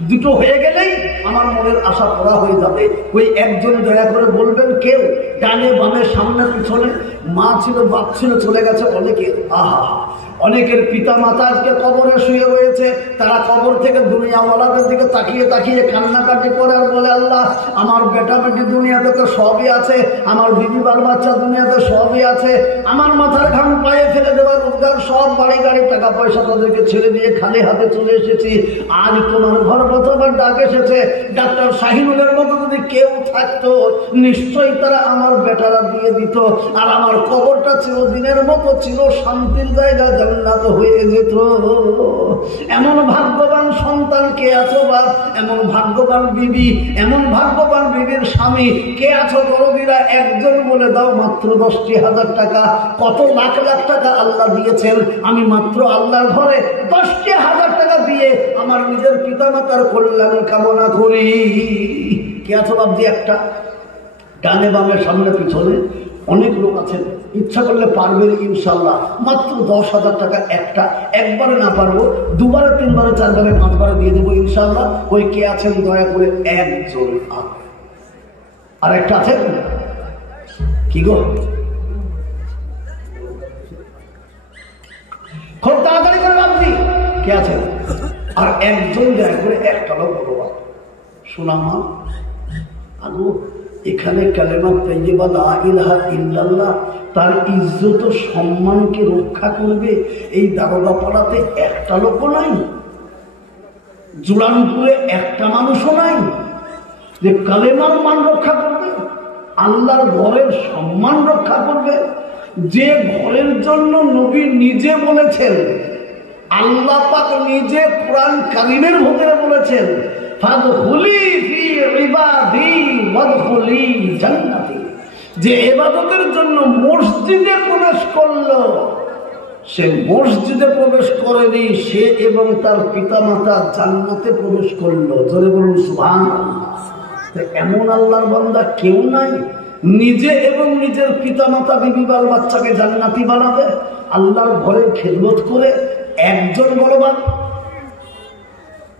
দুটো হয়ে গেলেই আমার মনের আশা পড়া হয়ে যাবে। ওই একজন দয়া করে বলবেন, কেউ ডানে বামে সামনে পিছনে, মা ছিল বাপ ছিল চলে গেছে অনেকের। আহা, অনেকের পিতা মাতা আজকে কবরে শুয়ে রয়েছে, তারা কবর থেকে দুনিয়াওয়ালাদের দিকে তাকিয়ে তাকিয়ে কান্নাকাটি করে আর বলে, আল্লাহ আমার বেটা বেটি দুনিয়াতে তো সবই আছে, আমার বিবি বাল বাচ্চা দুনিয়াতে সবই আছে, আমার মাথার ঘাম পায়ে ফেলে দেওয়ার রোজগার সব বাড়ি গাড়ি টাকা পয়সা তাদেরকে ছেড়ে দিয়ে খালি হাতে চলে এসেছি। আজ তোমার ঘর প্রথমবার ডাক এসেছে, ডাক্তার শাহিনুলের মতো যদি কেউ থাকতো নিশ্চয়ই তারা আমার বেটারা দিয়ে দিত, আর আমার কবরটা চিরদিনের মতো ছিল শান্তির জায়গা। জান্নাত হয়ে যেত। এমন ভাগ্যবান সন্তান কে আছো বাপ, এমন ভাগ্যবান বিবি, এমন ভাগ্যবান বিবির স্বামী কে আছো দরদিরা? একজন বলে দাও। মাত্র 10,000 টাকা। কত লাখ লাখ টাকা আল্লাহ দিয়েছেন। আমি মাত্র আল্লাহর ঘরে 10,000 টাকা দিয়ে আমার নিজের পিতামাতার কল্যাণ কামনা করি। কে আছো বাবজি? একটা ডানে বামে সামনে পিছনে অনেক লোক আছেন, ইচ্ছা করলে পারবেন ইনশাল্লাহ। মাত্র 10,000 টাকা একটা, একবারে না পারবো দুবারে তিনবারে চারবারে পাঁচবারে দিয়ে দেবো ইনশাল্লাহ। ওই কে আছেন দয়া করে একজন? আর একটা আছেন কি গো? খুব তাড়াতাড়ি করে ভাবছি কে আছেন? আর একজন দয়া করে একটা লোক ভগবান শোনা মা আগো এখানে কালেমা তাইয়্যিবা লা ইলাহা ইল্লাল্লাহ তার ইজ্জত ও সম্মানকে রক্ষা করবে এই দারোগা পাড়াতে একটা লোকও নাই, জুলানপুরে একটা মানুষও নাই যে কালেমার মান রক্ষা করবে, আল্লাহর ঘরের সম্মান রক্ষা করবে। যে ঘরের জন্য নবী নিজে বলেছেন, আল্লাহ পাক নিজে কোরআন কারীমের ভিতরে বলেছেন ফাদখুলি ফি ইবাদি ওয়াদখুলি জান্নাতি, যে ইবাদতের জন্য মসজিদে প্রবেশ করলো সে মসজিদে প্রবেশ করেনি, সে এবং তার পিতামাতা জান্নাতে প্রবেশ করলো। জোরে বলুন সুবহানাল্লাহ। এমন আল্লাহর বান্দা কেউ নাই নিজে এবং নিজের পিতামাতা বিবি বাল বাচ্চাকে জান্নাতি বানাবে, আল্লাহর ঘরের খেদমত করে। একজন বলবান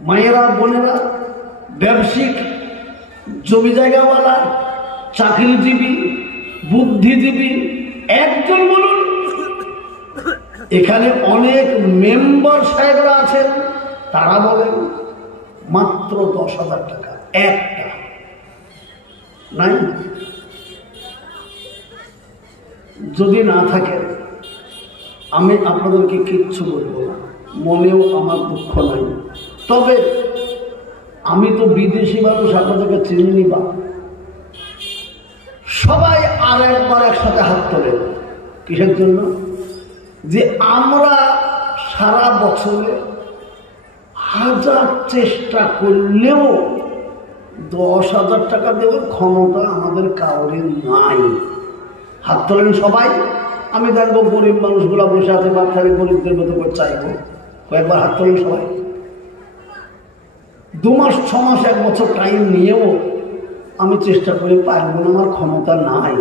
মায়েরা বোনেরা, ব্যবসায়িক, জমি জায়গাওয়ালা, চাকরিজীবী, বুদ্ধিজীবী, একজন বলুন। এখানে অনেক মেম্বার সাহেবরা আছেন, তারা বলেন মাত্র 10,000 টাকা একটা নাই। যদি না থাকে আমি আপনাদেরকে কিচ্ছু বলবো না, মনেও আমার দুঃখ নাই। তবে আমি তো বিদেশি মানুষ, আপনাদেরকে চিনি বা সবাই আর একবার একসাথে হাত তোলে। কিসের জন্য? যে আমরা সারা বছরে 1000 চেষ্টা করলেও 10,000 টাকা দেওয়ার ক্ষমতা আমাদের কাউরে নাই। হাত তোলেন সবাই। আমি দেখবো গরিব মানুষগুলা বসে আছে, বাচ্চাদের গরিবদের মতো করে চাইবো। কয়েকবার হাত তোলেন সবাই। 2 মাস 6 মাস 1 বছর টাইম নিয়েও আমি চেষ্টা করে পারবো না, আমার ক্ষমতা নাই।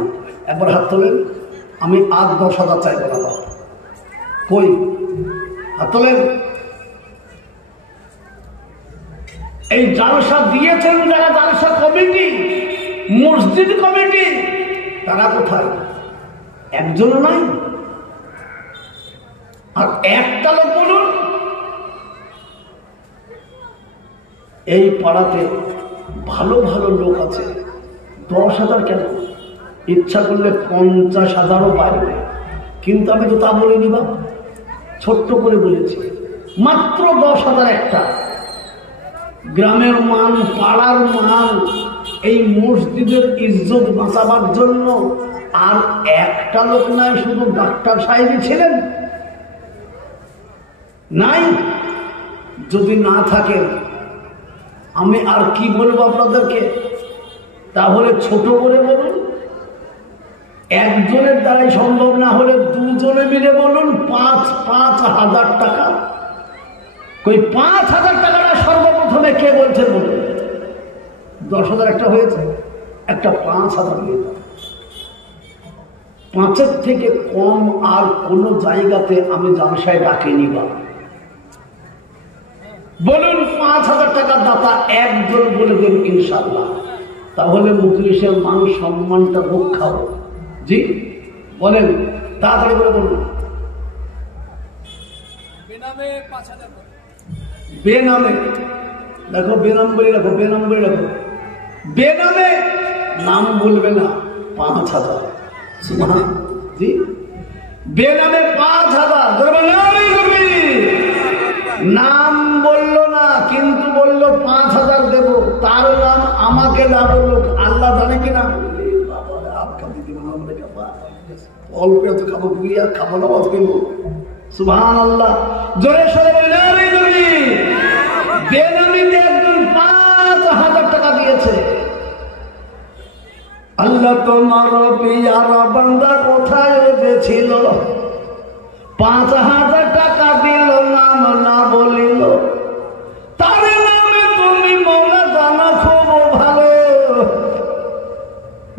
একবার হাত তোলেন। আমি আর 10,000 চাইবো না। কই হাত তোলেন। এই জালসা দিয়েছেন যারা, জালসা কমিটি, মসজিদ কমিটি, তারা কোথায়? একজনও নাই। আর একটা লোক বলুন, এই পাড়াতে ভালো ভালো লোক আছে, 10,000 কেন, ইচ্ছা করলে 50,000ও পারবে। কিন্তু আমি তো তা বলিনি বা, ছোট্ট করে বলেছি মাত্র 10,000 একটা। গ্রামের মান, পাড়ার মান, এই মসজিদের ইজ্জত বাঁচাবার জন্য। আর একটা লোক নাই, শুধু ডাক্তার সাহেবই ছিলেন নাই। যদি না থাকেন আমি আর কি বলবো আপনাদেরকে? তাহলে ছোট করে বলুন। একজনের দ্বারাই সম্ভব না হলে 2 জনে মিলে বলুন 5,000 টাকা। ওই 5,000 টাকাটা সর্বপ্রথমে কে বলছে বলুন? 10,000 একটা হয়েছে, একটা 5,000 হয়ে যাবে। 5-এর থেকে কম আর কোন জায়গাতে আমি জালসায় ডাকিনি বা। বলুন 5,000 টাকার দাতা একজন বলে দেন ইনশাল্লাহ, তাহলে মজলিসের মান সম্মানটা রক্ষা হবে। জি বলেন, তাড়াতাড়ি করে বলুন। বেনামে দেখো, বেনাম বলে রাখো, বেনাম বলে রাখো। বেনামে নাম বলবে না, 5,000। জি বেনামে 5,000। নাম বললো না, কিন্তু বললো 5,000 দেবো। তার নাম আমাকে না বললো, আল্লাহ জানে কিনা। অল্প এত খাবো, খাবো না, অত কিনবো। সুবহানাল্লাহ। জোরে সরে বেনামিতে একজন 5,000 টাকা দিয়েছে। আল্লাহ তোমার পিয়ারা বান্দা কোথায় ছিল, 5,000 টাকা দিল, নাম না বলিল, তার নামে তুমি মৌলা জানো খুব ভালো।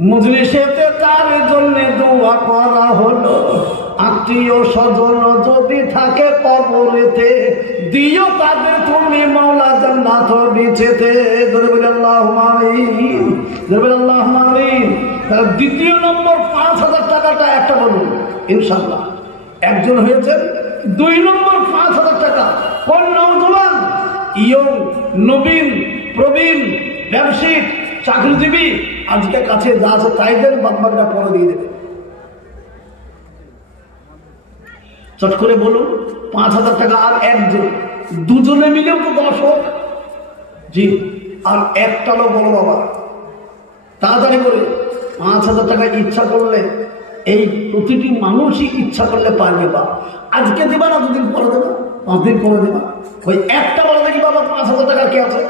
মজলিসেতে তার জন্য দোয়া করা হলো, আত্মীয় স্বজন যদি থাকে কবরেতে দিও তাদের তুমি মৌলা জান্নাত বিছেতে। আল্লাহুম্মা আমিন, আল্লাহুম্মা আমিন। দ্বিতীয় নম্বর 5,000 টাকাটা একটা বলুন ইনশাআল্লাহ। একজন হয়েছেন। 2 নম্বর 5,000 টাকা কোন নওজওয়ান, ইয়ং, নবীন, প্রবীণ, ব্যবসায়িক, চাকরিজীবী, আজকে কাছে যা আছে তাই দেন, বাদবাকিটা পরে দিয়ে দেবে। চট করে বলুন 5,000 টাকা। আর একজন, দুজনে মিলেও তো 10 হোক। জি, আর একটা লোক বলো বাবা তাড়াতাড়ি করে 5,000 টাকা ইচ্ছা করলে, এই প্রতিটি মানুষই ইচ্ছা করলে পারবে। বা আজকে দেবা না, 2 দিন পরে দেবা, 5 দিন পরে দেবা। ওই একটা বলে দেখি বাবা 5,000 টাকা কে আছে?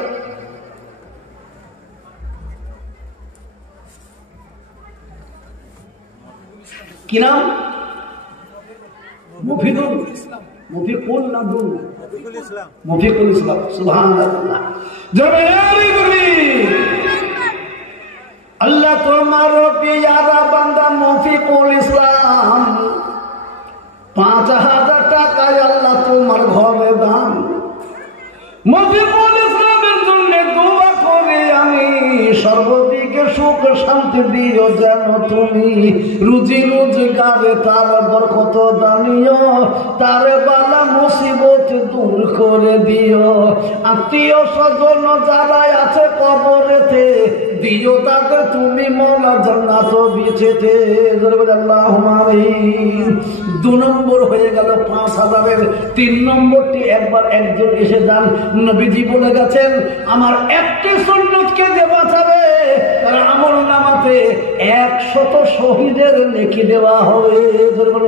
কি নাম? মুফিকুল ইসলাম। মুফিকুল ইসলাম, মুফিকুল ইসলাম। সুবহানাল্লাহ। আল্লাহ তোমার পিয়ারা বান্দা মুফিকুল ইসলাম, 5,000 টাকায় আল্লাহ তোমার ঘরে দান। মুফিকুল ইসলামের জন্য দোয়া করে আমি, সর্বদিকে সুখ শান্তি দিও যেন তুমি, রুজি রোজগারে তার বরকত দানিও, তার বালা মুসিবত দূর করে দিও। আত্মীয় স্বজন যারা আছে কবরেতে দিও তাদের তুমি মৌলা জান্নাত বিছেতে। আল্লাহুম্মা আমিন। 2 নম্বর হয়ে গেল 5,000-এর। 3 নম্বরটি একবার একজন এসে যান, নবীজি বলে গেছেন আমার একটি সুন্নতকে যে বাঁচাবে তার আমলনামাতে 100 শহীদের নেকি দেওয়া হবে।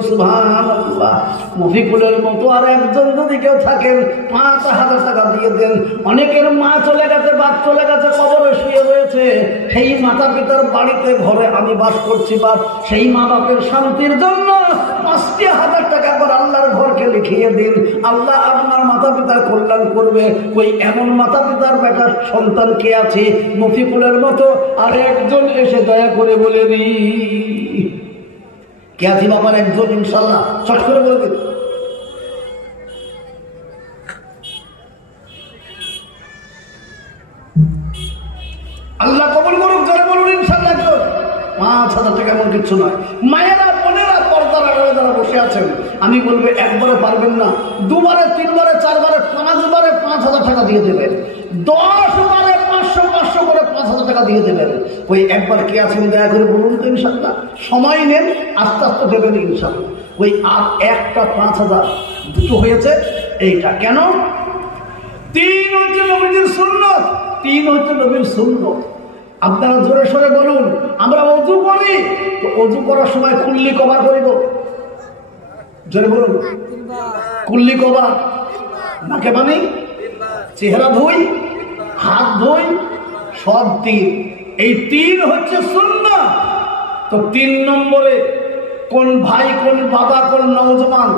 সুবহানাল্লাহ। মুফিকুলের মতো আর একজন যদি কেউ থাকেন 5,000 টাকা দিয়ে দেন। অনেকের মা চলে গেছে, বাপ চলে গেছে, কবরে শুয়ে রয়েছে, সেই মাতা পিতার বাড়িতে ঘরে আমি বাস করছি, বাপ সেই মা বাপের শান্তির জন্য 50,000 টাকা করে আল্লাহর ঘরকে লিখিয়ে দিন। আল্লাহ আপনার মাতা পিতার কল্যাণ করবে। ওই এমন মাতা পিতার বেটার সন্তান কে আছে মুফিকুলের মতো? আর একজন এসে দয়া করে বলে দি কে আছে বাবার? একজন ইনশাল্লাহ চট করে বলে দিন। আল্লাহ কবুল করুক, যারা বলুন ইনশাল্লাহ। 5,000 টাকা এমন কিছু নয়। মায়েরা বোনেরা পর্দার আড়ালে যারা বসে আছেন, আমি বলবো একবারে পারবেন না, 2 বারে 3 বারে 4 বারে 5 বারে 5,000 টাকা দিয়ে দেবেন। 10 বারে 500 করে 5,000 টাকা দিয়ে দেবেন। ওই একবার কে আছেন দয়া করে বলুন তো ইনশাল্লাহ। সময় নেন, আস্তে আস্তে দেবেন ইনশাল্লাহ। ওই আর একটা 5,000 দুটো হয়েছে। এইটা কেন? 3 হচ্ছে নবীর সুন্নত, 3 হচ্ছে নবীর সুন্নত। আপনারা জোরে সরে বলুন। আমরা ওযু করি, তো ওযু করার সময় কুল্লি কভার করিব। জোরে বলুন। কুল্লি কভার, নাকে পানি, চেহারা ধুই, হাত ধুই, সব 3। এই 3 হচ্ছে সুন্নাত। তো 3 নম্বরে কোন ভাই, কোন বাবা, কোন নওজওয়ান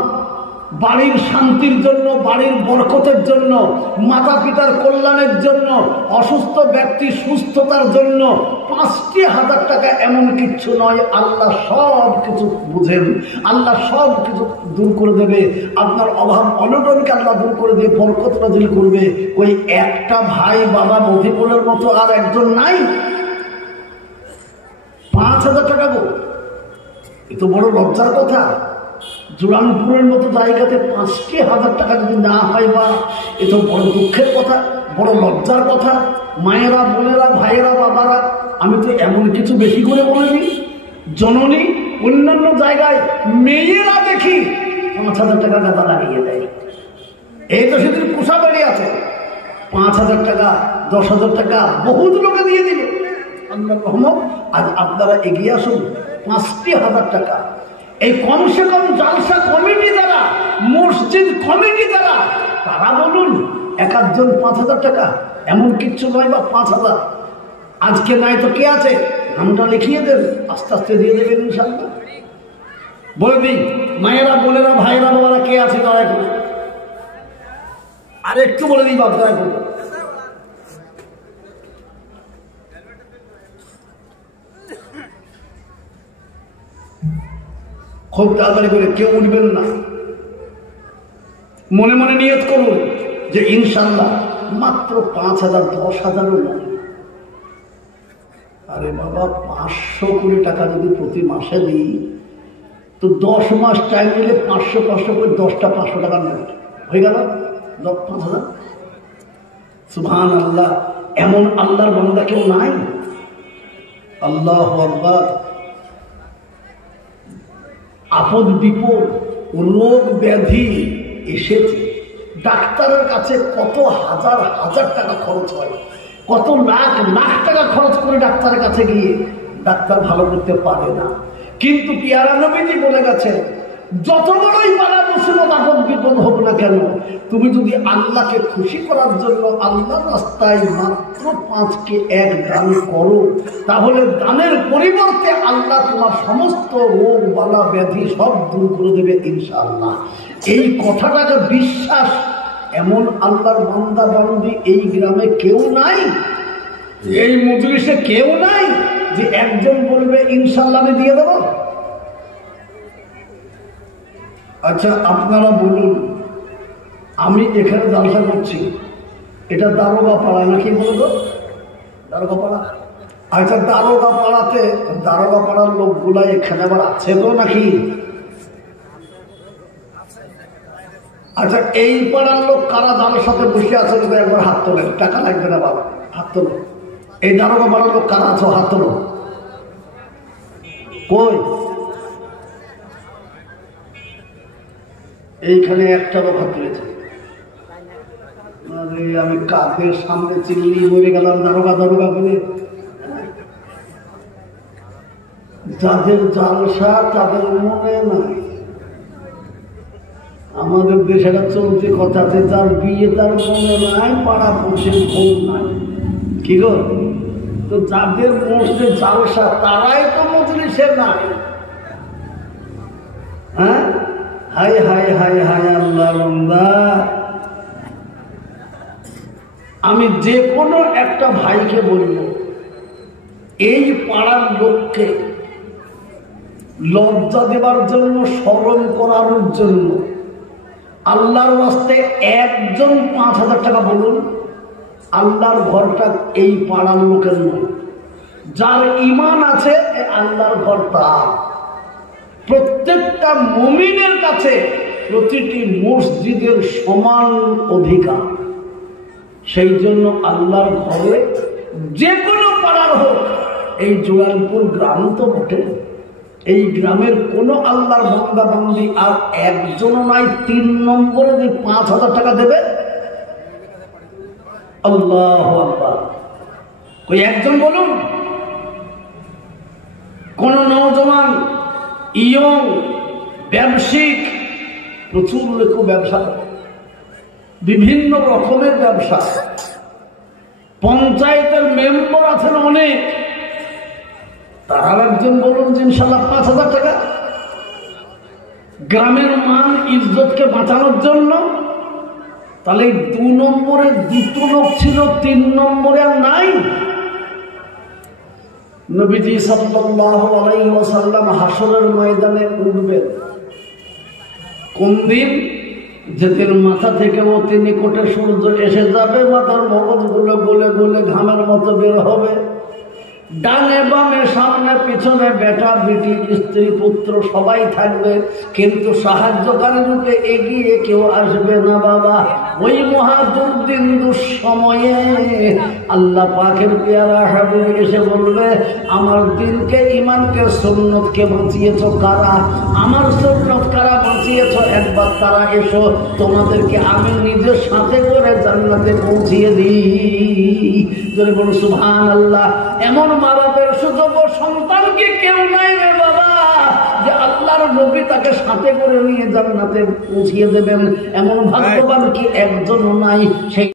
বাড়ির শান্তির জন্য, বাড়ির বরকতের জন্য, মাতা পিতার কল্যাণের জন্য, অসুস্থ ব্যক্তি সুস্থতার জন্য 50,000 টাকা এমন কিচ্ছু নয়। আল্লাহ সব কিছু বুঝেন, আল্লাহ সব কিছু দূর করে দেবে। আপনার অভাব অনটনকে আল্লাহ দূর করে দিয়ে বরকত নাজিল করবে। ওই একটা ভাই বাবা মফিকুলের মতো আর একজন নাই। 5,000 টাকা গো, এ তো বড় লজ্জার কথা। জোরানপুরের মতো জায়গাতে 50,000 টাকা যদি না হয়, বা এ তো বড় দুঃখের কথা, বড় লজ্জার কথা। মায়েরা, বোনেরা, ভাইয়েরা, বাবারা, আমি তো এমন কিছু বেশি করে বলিনি। জননী, অন্যান্য জায়গায় মেয়েরা দেখি 5,000 টাকা গাদা লাগিয়ে দেয়। এই তো সেদিন পোষা বাড়ি আছে, 5,000 টাকা, 10,000 টাকা বহুত লোকে দিয়ে দিল। আল্লাহর রহমত। আজ আপনারা এগিয়ে আসুন, 50,000 টাকা এই কমসে কম জালসা কমিটি যারা, মসজিদ কমিটি যারা, তারা বলুন এক একজন 5,000 টাকা, এমন কিচ্ছু নয় বা 5,000 আজকে নাই তো কে আছে, নামটা লিখিয়ে দেন, আস্তে আস্তে দিয়ে দেবেন ইনশাআল্লাহ। বলে দিই মায়েরা, বোনেরা, ভাইরা, বাবারা কে আছে তারা একটু আর একটু বলে দিই বাপ, দয়া করে। খুব তাড়াতাড়ি করে, কেউ উঠবেন না, মনে মনে নিয়ত করুন যে ইনশাআল্লাহ মাত্র 5,000, 10,000ও নয়। আরে বাবা 500 টাকা যদি প্রতি মাসে দিই তো 10 মাস টাইম দিলে 500 করে 10টা 500 টাকার নোট হয়ে গেল 5,000। সুবহানাল্লাহ। এমন আল্লাহর বান্দা কেউ নাই? আল্লাহু আকবার। আপদ বিপদ, রোগ ব্যাধি এসেছে, ডাক্তারের কাছে কত হাজার হাজার টাকা খরচ হয়, কত লাখ লাখ টাকা খরচ করে ডাক্তারের কাছে গিয়ে ডাক্তার ভালো করতে পারে না। কিন্তু পিয়ারা নবীজি বলে গেছেন, যত বড়ই বালা মুসিবত আপদ বিপদ হোক না কেন, তুমি যদি আল্লাহকে খুশি করার জন্য আল্লাহর রাস্তায় মাত্র 5কে 1 দান করো, তাহলে দানের পরিবর্তে আল্লাহ তোমার সমস্ত রোগ বালা ব্যাধি সব দূর করে দেবে ইনশাআল্লাহ। এই কথাটাকে বিশ্বাস এমন আল্লাহর বান্দা বান্দি এই গ্রামে কেউ নাই, এই মজলিসে কেউ নাই যে একজন বলবে ইনশাআল্লাহ আমি দিয়ে দেব। আচ্ছা আপনারা বলুন, আমি এখানে জালসা করছি, এটা দারোগা পাড়া নাকি বলবো? দারোগা পাড়া। আচ্ছা দারোগা পাড়াতে, দারোগা পাড়ার লোকগুলা এখানে আবার আছে তো নাকি? আচ্ছা এই পাড়ার লোক কারা দারোর সাথে বসে আছে একবার হাত তোলেন, টাকা লাগবে না বাবা, হাত তোলো। এই দারোগা পাড়ার লোক কারা আছো হাত তোলো। কই? এইখানে একটা লোক হাত তুলেছে। আমি কাকের সামনে চিল্লি মরে গেলাম দারোগা দারোগা করে। যাদের জালসা তাদের মনে নাই। আমাদের দেশে একটা চলতি কথা আছে, যার বিয়ে তার মনে নাই, পাড়া পড়শির খোঁজ নাই। কি গো? তো যাদের মধ্যে জালসা তারাই তো মজলিসে নাই। হ্যাঁ, হাই হাই হাই হাই আল্লাহ বান্দা। আমি যে কোনো একটা ভাইকে বলব, এই পাড়ার লোককে লজ্জা দেবার জন্য, শরম করানোর জন্য আল্লাহর ওয়াস্তে একজন 5,000 টাকা বলুন। আল্লাহর ঘরটা এই পাড়ার লোকের নয়, যার ঈমান আছে আল্লাহর ঘর তার। প্রত্যেকটা মুমিনের কাছে প্রতিটি মসজিদের সমান অধিকার। সেই জন্য আল্লাহর ঘরে যে কোনো পাড়ার হোক, এই জোয়ালপুর গ্রাম তো বটে, এই গ্রামের কোন আল্লাহর বান্দা বান্দি আর একজনও নাই 3 নম্বরে যে 5,000 টাকা দেবে। আল্লাহু আকবার। কই একজন বলুন? কোন নওজওয়ান, ইয়ং, ব্যবসায়িক, প্রচুর লোক ব্যবসা, বিভিন্ন রকমের ব্যবসা, পঞ্চায়েতের মেম্বার আছেন অনেক, তারা একজন বলুন যে ইনশাআল্লাহ 5,000 টাকা। গ্রামের মান ইজ্জতকে বাঁচানোর জন্য। তাহলে 2 নম্বরে 2 লোক ছিল, 3 নম্বরে আর নাই। নবীজি সাল্লাল্লাহু আলাইহি ওয়াসাল্লাম হাসরের ময়দানে উঠবেন কোন দিন? যেদিন মাথা থেকে অতি নিকটে সূর্য এসে যাবে, মাথার মগজগুলো গলে গলে ঘামের মতো বের হবে। ডানে বামে সামনে পিছনে বেটা বেটি স্ত্রী পুত্র সবাই থাকবে, কিন্তু সাহায্যকারী রূপে এগিয়ে কেউ আসবে না বাবা। ওই মহা দুর্দিন দুঃসময়ে আল্লাহ পাকের পেয়ারা হাবিব এসে বলবে, আমার দিনকে, ইমানকে, সুন্নতকে বাঁচিয়েছ কারা? আমার সুন্নত কারা বাঁচিয়েছ? একবার তারা এসো, তোমাদেরকে আমি নিজের সাথে করে জান্নাতে পৌঁছিয়ে দিই। যদি বলো সুবহানাল্লাহ। এমন মা বাপের সুযোগ্য সন্তান কি কেউ নাই রে বাবা, যে আল্লাহর নবী তাকে সাথে করে নিয়ে জান্নাতে পৌঁছিয়ে দেবেন, এমন ভাগ্যবান কি একজন নাই? সেই